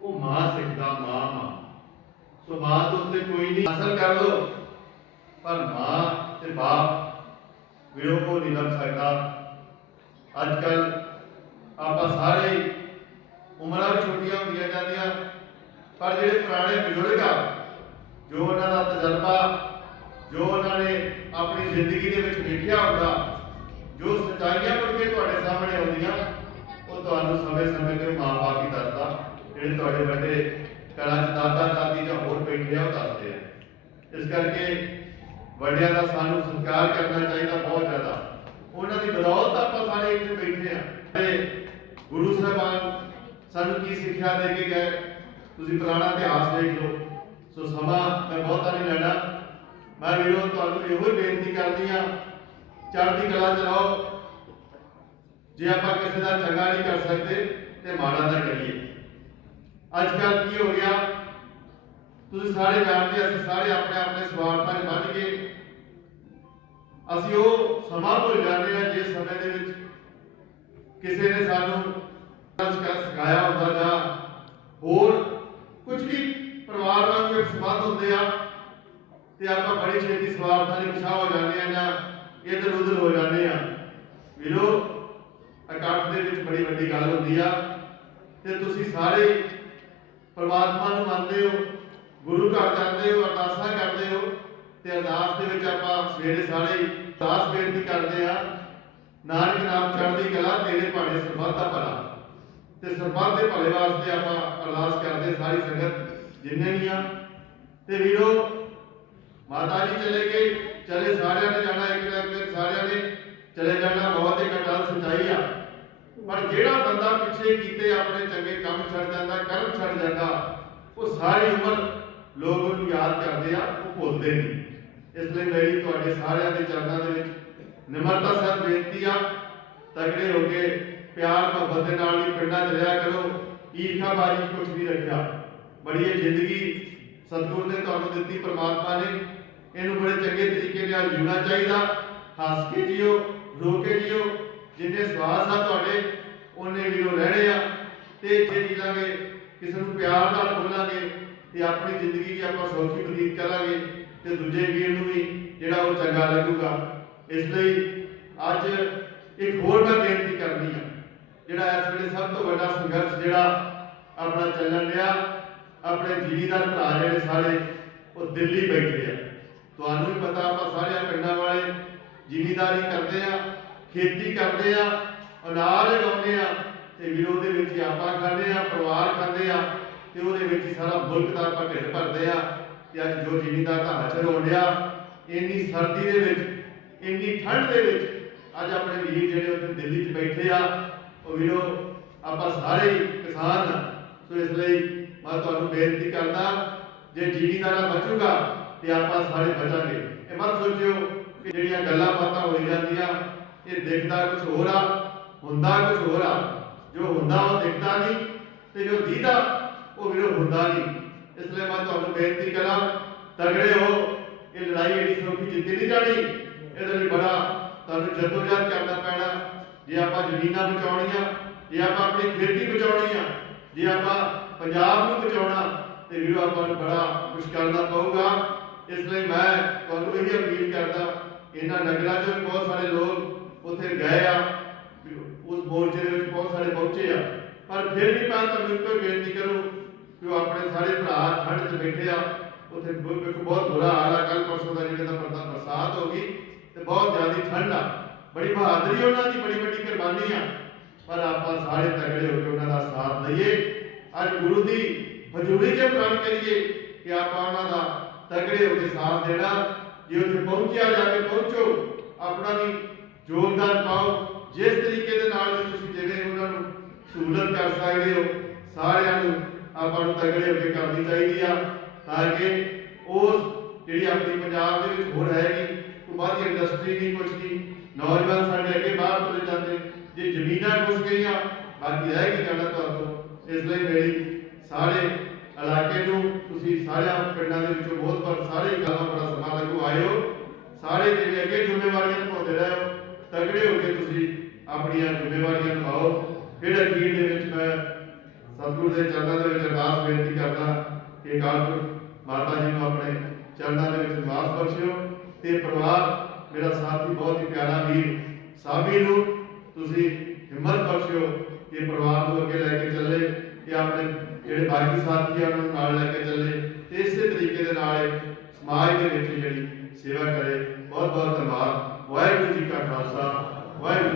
ਉਹ ਮਾਂ ਸਿੱਖਦਾ ਮਾਂ ਸੋ ਮਾਂ ਤੋਂ ਉੱਤੇ ਕੋਈ ਨਹੀਂ ਹਾਸਲ ਕਰ ਲੋ ਪਰ ਮਾਂ ਤੇ ਬਾਪ ਵੀਰੋ ਕੋ ਨਹੀਂ ਲੱਭ ਸਕਦਾ ਅੱਜ ਕੱਲ ਆਪਾਂ ਸਾਰੇ ਉਮਰਾਂ ਵੀ ਛੋਟੀਆਂ ਹੁੰਦੀਆਂ ਜਾਂਦੀਆਂ ਪਰ ਜਿਹੜੇ ਪੁਰਾਣੇ ਬਜ਼ੁਰਗ ਆ ਜੋ ਉਹਨਾਂ ਦਾ ਤਜਰਬਾ ਜੋ ਉਹਨਾਂ ਨੇ ਆਪਣੀ ਜ਼ਿੰਦਗੀ ਦੇ ਵਿੱਚ ਵੇਖਿਆ ਹੁੰਦਾ ਜੋ ਸੱਚਾਈਆਂ ਮੁੜ ਕੇ ਤੁਹਾਡੇ ਸਾਹਮਣੇ ਆਉਂਦੀਆਂ ਉਹ ਤੁਹਾਨੂੰ ਸਮੇਂ-ਸਮੇਂ ਤੇ ਮਾਂ-ਬਾਪ ਹੀ ਦੱਸਦਾ ਜਿਹੜੇ ਤੁਹਾਡੇ ਵੱਡੇ ਘਰਾਂ 'ਚ ਦਾਦਾ ਦਾਦੀ ਜਾਂ ਹੋਰ ਬੈਠੇ ਆ ਉਹ ਦੱਸਦੇ ਆ ਇਸ ਕਰਕੇ ਵੱਡਿਆਂ ਦਾ ਸਾਨੂੰ ਸਤਿਕਾਰ ਕਰਨਾ ਚਾਹੀਦਾ ਬਹੁਤ ਜ਼ਿਆਦਾ ਉਹਨਾਂ ਦੀ ਬਦੌਲਤ ਆਪਾਂ ਸਾਰੇ ਇੱਥੇ ਬੈਠੇ ਆ ਤੇ ਗੁਰੂ ਸਾਹਿਬਾਨ ਸਾਨੂੰ ਕੀ ਸਿੱਖਿਆ ਦੇ ਕੇ ਗਏ ਤੁਸੀਂ ਪੁਰਾਣਾ ਇਤਿਹਾਸ ਦੇਖ ਲਓ ਸੋ ਸਮਾਂ ਮੈਂ ਬਹੁਤਾ ਨਹੀਂ ਲੈਣਾ ਮੈਂ ਵੀਰੋ ਤੁਹਾਨੂੰ ਇਹੋ ਹੀ ਬੇਨਤੀ ਕਰਦੀ ਆ ਚੜ੍ਹਦੀ ਕਲਾ ਚ ਰਹੋ ਜੇ ਆਪਾਂ ਕਿਸੇ ਦਾ ਚੰਗਾ ਨਹੀਂ ਕਰ ਸਕਦੇ ਤੇ ਮਾੜਾ ਨਾ ਕਰੀਏ ਅੱਜ ਕੱਲ ਕੀ ਹੋ ਗਿਆ ਤੁਸੀਂ ਸਾਰੇ ਜਾਣਦੇ ਅਸੀਂ ਸਾਰੇ ਆਪਣੇ ਆਪਣੇ ਸਵਾਰਥਾਂ 'ਚ ਵੱਜ ਗਏ ਅਸੀਂ ਉਹ ਸਮਾਂ ਭੁੱਲ ਜਾਂਦੇ ਆ ਜਿਸ ਸਮੇਂ ਦੇ ਵਿੱਚ ਕਿਸੇ ਨੇ ਸਾਨੂੰ ਸਿਖਾਇਆ ਹੁੰਦਾ ਜਾਂ ਹੋਰ ਕੁਝ ਵੀ ਪਰਿਵਾਰ ਨਾਲ ਵੀ ਸੰਬੰਧ ਹੁੰਦੇ ਆ ਤੇ ਆਪਾਂ ਬੜੀ ਛੇਤੀ ਸਵਾਰਥਾਂ ਦੇ ਪਿਛਾ ਹੋ ਜਾਂਦੇ ਆ ਜਾਂ ਇੱਧਰ ਉੱਧਰ ਹੋ ਜਾਂਦੇ ਆ ਵੀਰੋ ਇਕੱਠ ਦੇ ਵਿੱਚ ਬੜੀ ਵੱਡੀ ਗੱਲ ਹੁੰਦੀ ਆ ਤੇ ਤੁਸੀਂ ਸਾਰੇ ਪਰਮਾਤਮਾ ਨੂੰ ਮੰਨਦੇ ਹੋ ਗੁਰੂ ਘਰ ਜਾਂਦੇ ਹੋ ਅਰਦਾਸਾਂ ਕਰਦੇ ਹੋ ਤੇ ਅਰਦਾਸ ਦੇ ਵਿੱਚ ਆਪਾਂ ਸਵੇਰੇ ਸਾਰੇ ਅਰਦਾਸ ਬੇਨਤੀ ਕਰਦੇ ਆ ਨਾਨਕ ਨਾਮ ਚੜ੍ਹਦੀ ਕਲਾ ਤੇਰੇ ਭਾਣੇ ਸਰਬੱਤ ਦਾ ਭਲਾ ਤੇ ਸਰਬੱਤ ਦੇ ਭਲੇ ਵਾਸਤੇ ਆਪਾਂ ਅਰਦਾਸ ਕਰਦੇ ਸਾਰੀ ਸੰਗਤ ਜਿੰਨੇ ਵੀ ਆ ਤੇ ਵੀਰੋ ਮਾਤਾ ਜੀ ਚਲੇ ਗਏ ਚਲੇ ਸਾਰਿਆਂ ਨੇ ਜਾਣਾ ਇੱਕ ਟਾਈਮ ਤੇ ਸਾਰਿਆਂ ਨੇ ਚਲੇ ਜਾਣਾ ਬਹੁਤ ਹੀ ਗੱਲ ਸੱਚਾਈ ਆ ਪਰ ਜਿਹੜਾ ਬੰਦਾ ਪਿੱਛੇ ਕੀਤੇ ਆਪਣੇ ਚੰਗੇ ਕੰਮ ਛੱਡ ਜਾਂਦਾ ਕਰਮ ਛੱਡ ਜਾਂਦਾ ਉਹ ਸਾਰੀ ਉਮਰ ਲੋਕ ਉਹਨੂੰ ਯਾਦ ਕਰਦੇ ਆ ਉਹ ਭੁੱਲਦੇ ਨਹੀਂ ਇਸ ਲਈ ਮੇਰੀ ਤੁਹਾਡੇ ਸਾਰਿਆਂ ਦੇ ਚਰਨਾਂ ਦੇ ਵਿੱਚ ਨਿਮਰਤਾ ਸਹਿਤ ਬੇਨਤੀ ਆ ਤਗੜੇ ਹੋ ਕੇ ਪਿਆਰ ਮੁਹੱਬਤ ਦੇ ਨਾਲ ਹੀ ਪਿੰਡਾਂ 'ਚ ਰਿਹਾ ਕਰੋ ਈਰਖਾਬਾਜ਼ੀ ਕੁਛ ਨਹੀਂ ਰੱਖਿਆ ਬੜੀ ਇਹ ਜ਼ਿੰਦਗੀ ਸਤਿਗੁਰ ਨੇ ਤੁਹਾਨੂੰ ਦਿੱਤੀ ਪ੍ਰਮਾਤਮਾ ਨੇ ਇਹਨੂੰ ਬੜੇ ਚੰਗੇ ਤਰੀਕੇ ਨਾਲ ਜੀਣਾ ਚਾਹੀਦਾ ਹੱਸ ਕੇ ਜੀਓ ਰੋ ਕੇ ਜੀਓ ਜਿੰਨੇ ਸਵਾਸ ਆ ਤੁਹਾਡੇ ਉਹਨੇ ਵੀਰੋ ਰਹਿਣੇ ਆ ਤੇ ਜੇ ਜੀ ਲਾਂਗੇ ਕਿਸੇ ਨੂੰ ਪਿਆਰ ਨਾਲ ਬੋਲਾਂਗੇ ਤੇ ਆਪਣੀ ਜ਼ਿੰਦਗੀ ਵੀ ਆਪਾਂ ਸੌਖੀ ਬਤੀਤ ਕਰਾਂਗੇ ਤੇ ਦੂਜੇ ਵੀਰ ਨੂੰ ਵੀ ਜਿਹੜਾ ਉਹ ਚੰਗਾ ਲੱਗੂਗਾ ਇਸ ਲਈ ਅੱਜ ਇੱਕ ਹੋਰ ਮੈਂ ਬੇਨਤੀ ਕਰਨੀ ਆ ਜਿਹੜਾ ਇਸ ਵੇਲੇ ਸਭ ਤੋਂ ਵੱਡਾ ਸੰਘਰਸ਼ ਜਿਹੜਾ ਆਪਣਾ ਚੱਲਣ ਰਿਹਾ ਆਪਣੇ ਜ਼ਿਮੀਂਦਾਰ ਭਰਾ ਜਿਹੜੇ ਸਾਰੇ ਉਹ ਦਿੱਲੀ ਬੈਠੇ ਆ ਤੁਹਾਨੂੰ ਵੀ ਪਤਾ ਆਪਾਂ ਸਾਰੇ ਪਿੰਡਾਂ ਵਾਲੇ ਜ਼ਿਮੀਂਦਾਰੀ ਕਰਦੇ ਆ ਖੇਤੀ ਕਰਦੇ ਆ ਅਨਾਜ ਉਗਾਉਂਦੇ ਆ ਤੇ ਵੀਰੋ ਦੇ ਵਿੱਚ ਹੀ ਆਪਾਂ ਖਾਂਦੇ ਆ ਪਰਿਵਾਰ ਖਾਂਦੇ ਆ ਤੇ ਉਹਦੇ ਵਿੱਚ ਹੀ ਸਾਰਾ ਮੁਲਕ ਦਾ ਆਪਾਂ ਢਿੱਡ ਭਰਦੇ ਆ ਤੇ ਅੱਜ ਜੋ ਜ਼ਿਮੀਂਦਾਰ ਦਾ ਹਾਜ਼ਰ ਹੋਣ ਡਿਆ ਇੰਨੀ ਸਰਦੀ ਦੇ ਵਿੱਚ ਇੰਨੀ ਠੰਡ ਦੇ ਵਿੱਚ ਅੱਜ ਆਪਣੇ ਵੀਰ ਜਿਹੜੇ ਉੱਥੇ ਦਿੱਲੀ 'ਚ ਬੈਠੇ ਆ ਉਹ ਵੀਰੋ ਆਪਾਂ ਸਾਰੇ ਹੀ ਕਿਸਾਨ ਆ ਸੋ ਇਸ ਲਈ ਮੈਂ ਤੁਹਾਨੂੰ ਬੇਨਤੀ ਕਰਦਾ ਜੇ ਜ਼ਿਮੀਂਦਾਰਾ ਬਚੂਗਾ ਤੇ ਆਪਾਂ ਸਾਰੇ ਬਚਾਂਗੇ ਇਹ ਮਤ ਸੋਚਿਓ ਕਿ ਜਿਹੜੀਆਂ ਗੱਲਾਂ ਬਾਤਾਂ ਹੋਈ ਜਾਂਦੀਆਂ ਇਹ ਦਿਖਦਾ ਕੁਝ ਹੋਰ ਆ ਹੁੰਦਾ ਕੁਝ ਹੋਰ ਆ ਜੋ ਹੁੰਦਾ ਉਹ ਦਿਖਦਾ ਨਹੀਂ ਤੇ ਜੋ ਦੀਦਾ ਉਹ ਵੀਰੋ ਹੁੰਦਾ ਨਹੀਂ ਇਸ ਲਈ ਮੈਂ ਤੁਹਾਨੂੰ ਬੇਨਤੀ ਕਰਾਂ ਤਗੜੇ ਹੋ ਇਹ ਲੜਾਈ ਏਡੀ ਸੌਖੀ ਜਿੱਤੀ ਨਹੀਂ ਜਾਣੀ ਇਹਦੇ ਲਈ ਬੜਾ ਤੁਹਾਨੂੰ ਜਦੋਜਹਿਦ ਕਰਨਾ ਪੈਣਾ ਜੇ ਆਪਾਂ ਜ਼ਮੀਨਾਂ ਬਚਾਉਣੀਆਂ ਜੇ ਆਪਾਂ ਆਪਣੀ ਖੇਤੀ ਬਚਾਉਣੀ ਆ ਜੇ ਆਪਾਂ ਪੰਜਾਬ ਨੂੰ ਬਚਾਉਣਾ ਤੇ ਵੀਰੋ ਆਪਾਂ ਨੂੰ ਬੜਾ ਕੁਝ ਕਰਨਾ ਪਊਗਾ। ਇਸ ਲਈ ਮੈਂ ਤੁਹਾਨੂੰ ਇਹ ਅਪੀਲ ਕਰਦਾ, ਇਹਨਾਂ ਨਗਰਾਂ 'ਚ ਵੀ ਬਹੁਤ ਸਾਰੇ ਲੋਕ ਉੱਥੇ ਗਏ ਆ, ਉਸ ਮੋਰਚੇ ਦੇ ਵਿੱਚ ਬਹੁਤ ਸਾਰੇ ਪਹੁੰਚੇ ਆ, ਪਰ ਫਿਰ ਵੀ ਮੈਂ ਤੁਹਾਨੂੰ ਇੱਕੋ ਬੇਨਤੀ ਕਰੂੰ ਕਿ ਉਹ ਆਪਣੇ ਸਾਰੇ ਭਰਾ ਠੰਡ 'ਚ ਬੈਠੇ ਆ। ਉੱਥੇ ਬਹੁਤ ਬੁਰਾ ਹਾਲ ਆ, ਕੱਲ ਪਰਸੋਂ ਦਾ ਜਿਹੜੇ ਦਾ ਬਰਸਾਤ ਹੋ ਗਈ ਤੇ ਬਹੁਤ ਜ਼ਿਆਦਾ ਠੰਡ ਆ। ਬੜੀ ਬਹਾਦਰੀ ਉਹਨਾਂ ਦੀ, ਬੜੀ ਵੱਡੀ ਕੁਰਬਾਨੀ ਆ, ਪਰ ਆਪਾਂ ਸਾਰੇ ਤਗੜੇ ਹੋ ਕੇ ਉਹਨਾਂ ਦਾ ਸਾਥ ਦਈਏ। ਅੱਜ ਗੁਰੂ ਦੀ ਹਜ਼ੂਰੀ 'ਚ ਪ੍ਰਣ ਕਰੀਏ ਕਿ ਆਪਾਂ ਉਹਨਾਂ ਦਾ ਤਗੜੇ ਹੋ ਕੇ ਸਾਥ ਦੇਣਾ। ਜੇ ਉੱਥੇ ਪਹੁੰਚਿਆ ਜਾਵੇ, ਪਹੁੰਚੋ, ਆਪਣਾ ਵੀ ਯੋਗਦਾਨ ਪਾਓ। ਜਿਸ ਤਰੀਕੇ ਦੇ ਨਾਲ ਵੀ ਤੁਸੀਂ ਜਿਵੇਂ ਉਹਨਾਂ ਨੂੰ ਸਹੂਲਤ ਕਰ ਸਕਦੇ ਹੋ, ਸਾਰਿਆਂ ਨੂੰ ਆਪਾਂ ਨੂੰ ਤਗੜੇ ਹੋ ਕੇ ਕਰਨੀ ਚਾਹੀਦੀ ਆ, ਤਾਂ ਕਿ ਉਸ ਜਿਹੜੀ ਆਪਣੀ ਪੰਜਾਬ ਦੇ ਵਿੱਚ ਹੋਰ ਹੈਗੀ ਕੋਈ ਬਾਹਰੀ ਇੰਡਸਟਰੀ ਨਹੀਂ, ਕੁਛ ਨਹੀਂ, ਨੌਜਵਾਨ ਸਾਡੇ ਅੱਗੇ ਬਾਹਰ ਤੁਰੇ ਜਾਂਦੇ, ਜੇ ਜ਼ਮੀਨਾਂ ਘੁਸ ਗਈਆਂ ਬਾਕੀ ਰਹਿ ਗਈ ਜਾਣਾ ਤੁਹਾਨੂੰ। ਇਸ ਲਈ ਮੇਰੀ ਸਾਰੇ ਇਲਾਕੇ ਨੂੰ, ਤੁਸੀਂ ਸਾਰਿਆਂ ਪਿੰਡਾਂ ਦੇ ਵਿੱਚੋਂ ਬਹੁਤ ਸਾਰੇ ਗੱਲਾਂ ਬੜਾ ਸਮਾਂ ਲੱਗੂ ਆਇਓ, ਸਾਰੇ ਜਿਵੇਂ ਅੱਗੇ ਜ਼ਿੰਮੇਵਾਰੀਆਂ ਨਿਭਾਉਂਦੇ ਰਹੇ ਹੋ, ਤਗੜੇ ਹੋ ਕੇ ਤੁਸੀਂ ਆਪਣੀਆਂ ਜ਼ਿੰਮੇਵਾਰੀਆਂ ਨਿਭਾਓ। ਫਿਰ ਅਖੀਰ ਦੇ ਵਿੱਚ ਮੈਂ ਸਤਿਗੁਰੂ ਦੇ ਚਰਨਾਂ ਦੇ ਵਿੱਚ ਅਰਦਾਸ ਬੇਨਤੀ ਕਰਦਾ ਕਿ ਅਕਾਲ ਪੁਰਖ ਮਾਤਾ ਜੀ ਨੂੰ ਆਪਣੇ ਚਰਨਾਂ ਦੇ ਵਿੱਚ ਨਿਵਾਸ ਬਖਸ਼ਿਓ, ਤੇ ਪਰਿਵਾਰ ਮੇਰਾ ਸਾਥੀ ਬਹੁਤ ਹੀ ਪਿਆਰਾ ਵੀਰ ਸਾਬੀ ਨੂੰ ਤੁਸੀਂ ਹਿੰਮਤ ਬਖਸ਼ਿਓ ਕਿ ਪਰਿਵਾਰ ਨੂੰ ਅੱਗੇ ਲੈ ਕੇ ਚੱਲੇ, ਤੇ ਆਪਣੇ ਜਿਹੜੇ ਬਾਕੀ ਸਾਥੀਆਂ ਨੂੰ ਨਾਲ ਲੈ ਕੇ ਚੱਲੇ, ਤੇ ਇਸੇ ਤਰੀਕੇ ਦੇ ਨਾਲ ਸਮਾਜ ਦੇ ਵਿੱਚ ਜਿਹੜੀ ਸੇਵਾ ਕਰੇ। ਬਹੁਤ ਬਹੁਤ ਧੰਨਵਾਦ। ਵਾਹਿਗੁਰੂ ਜੀ ਕਾ ਖਾਲਸਾ, ਵਾਹਿਗੁਰੂ।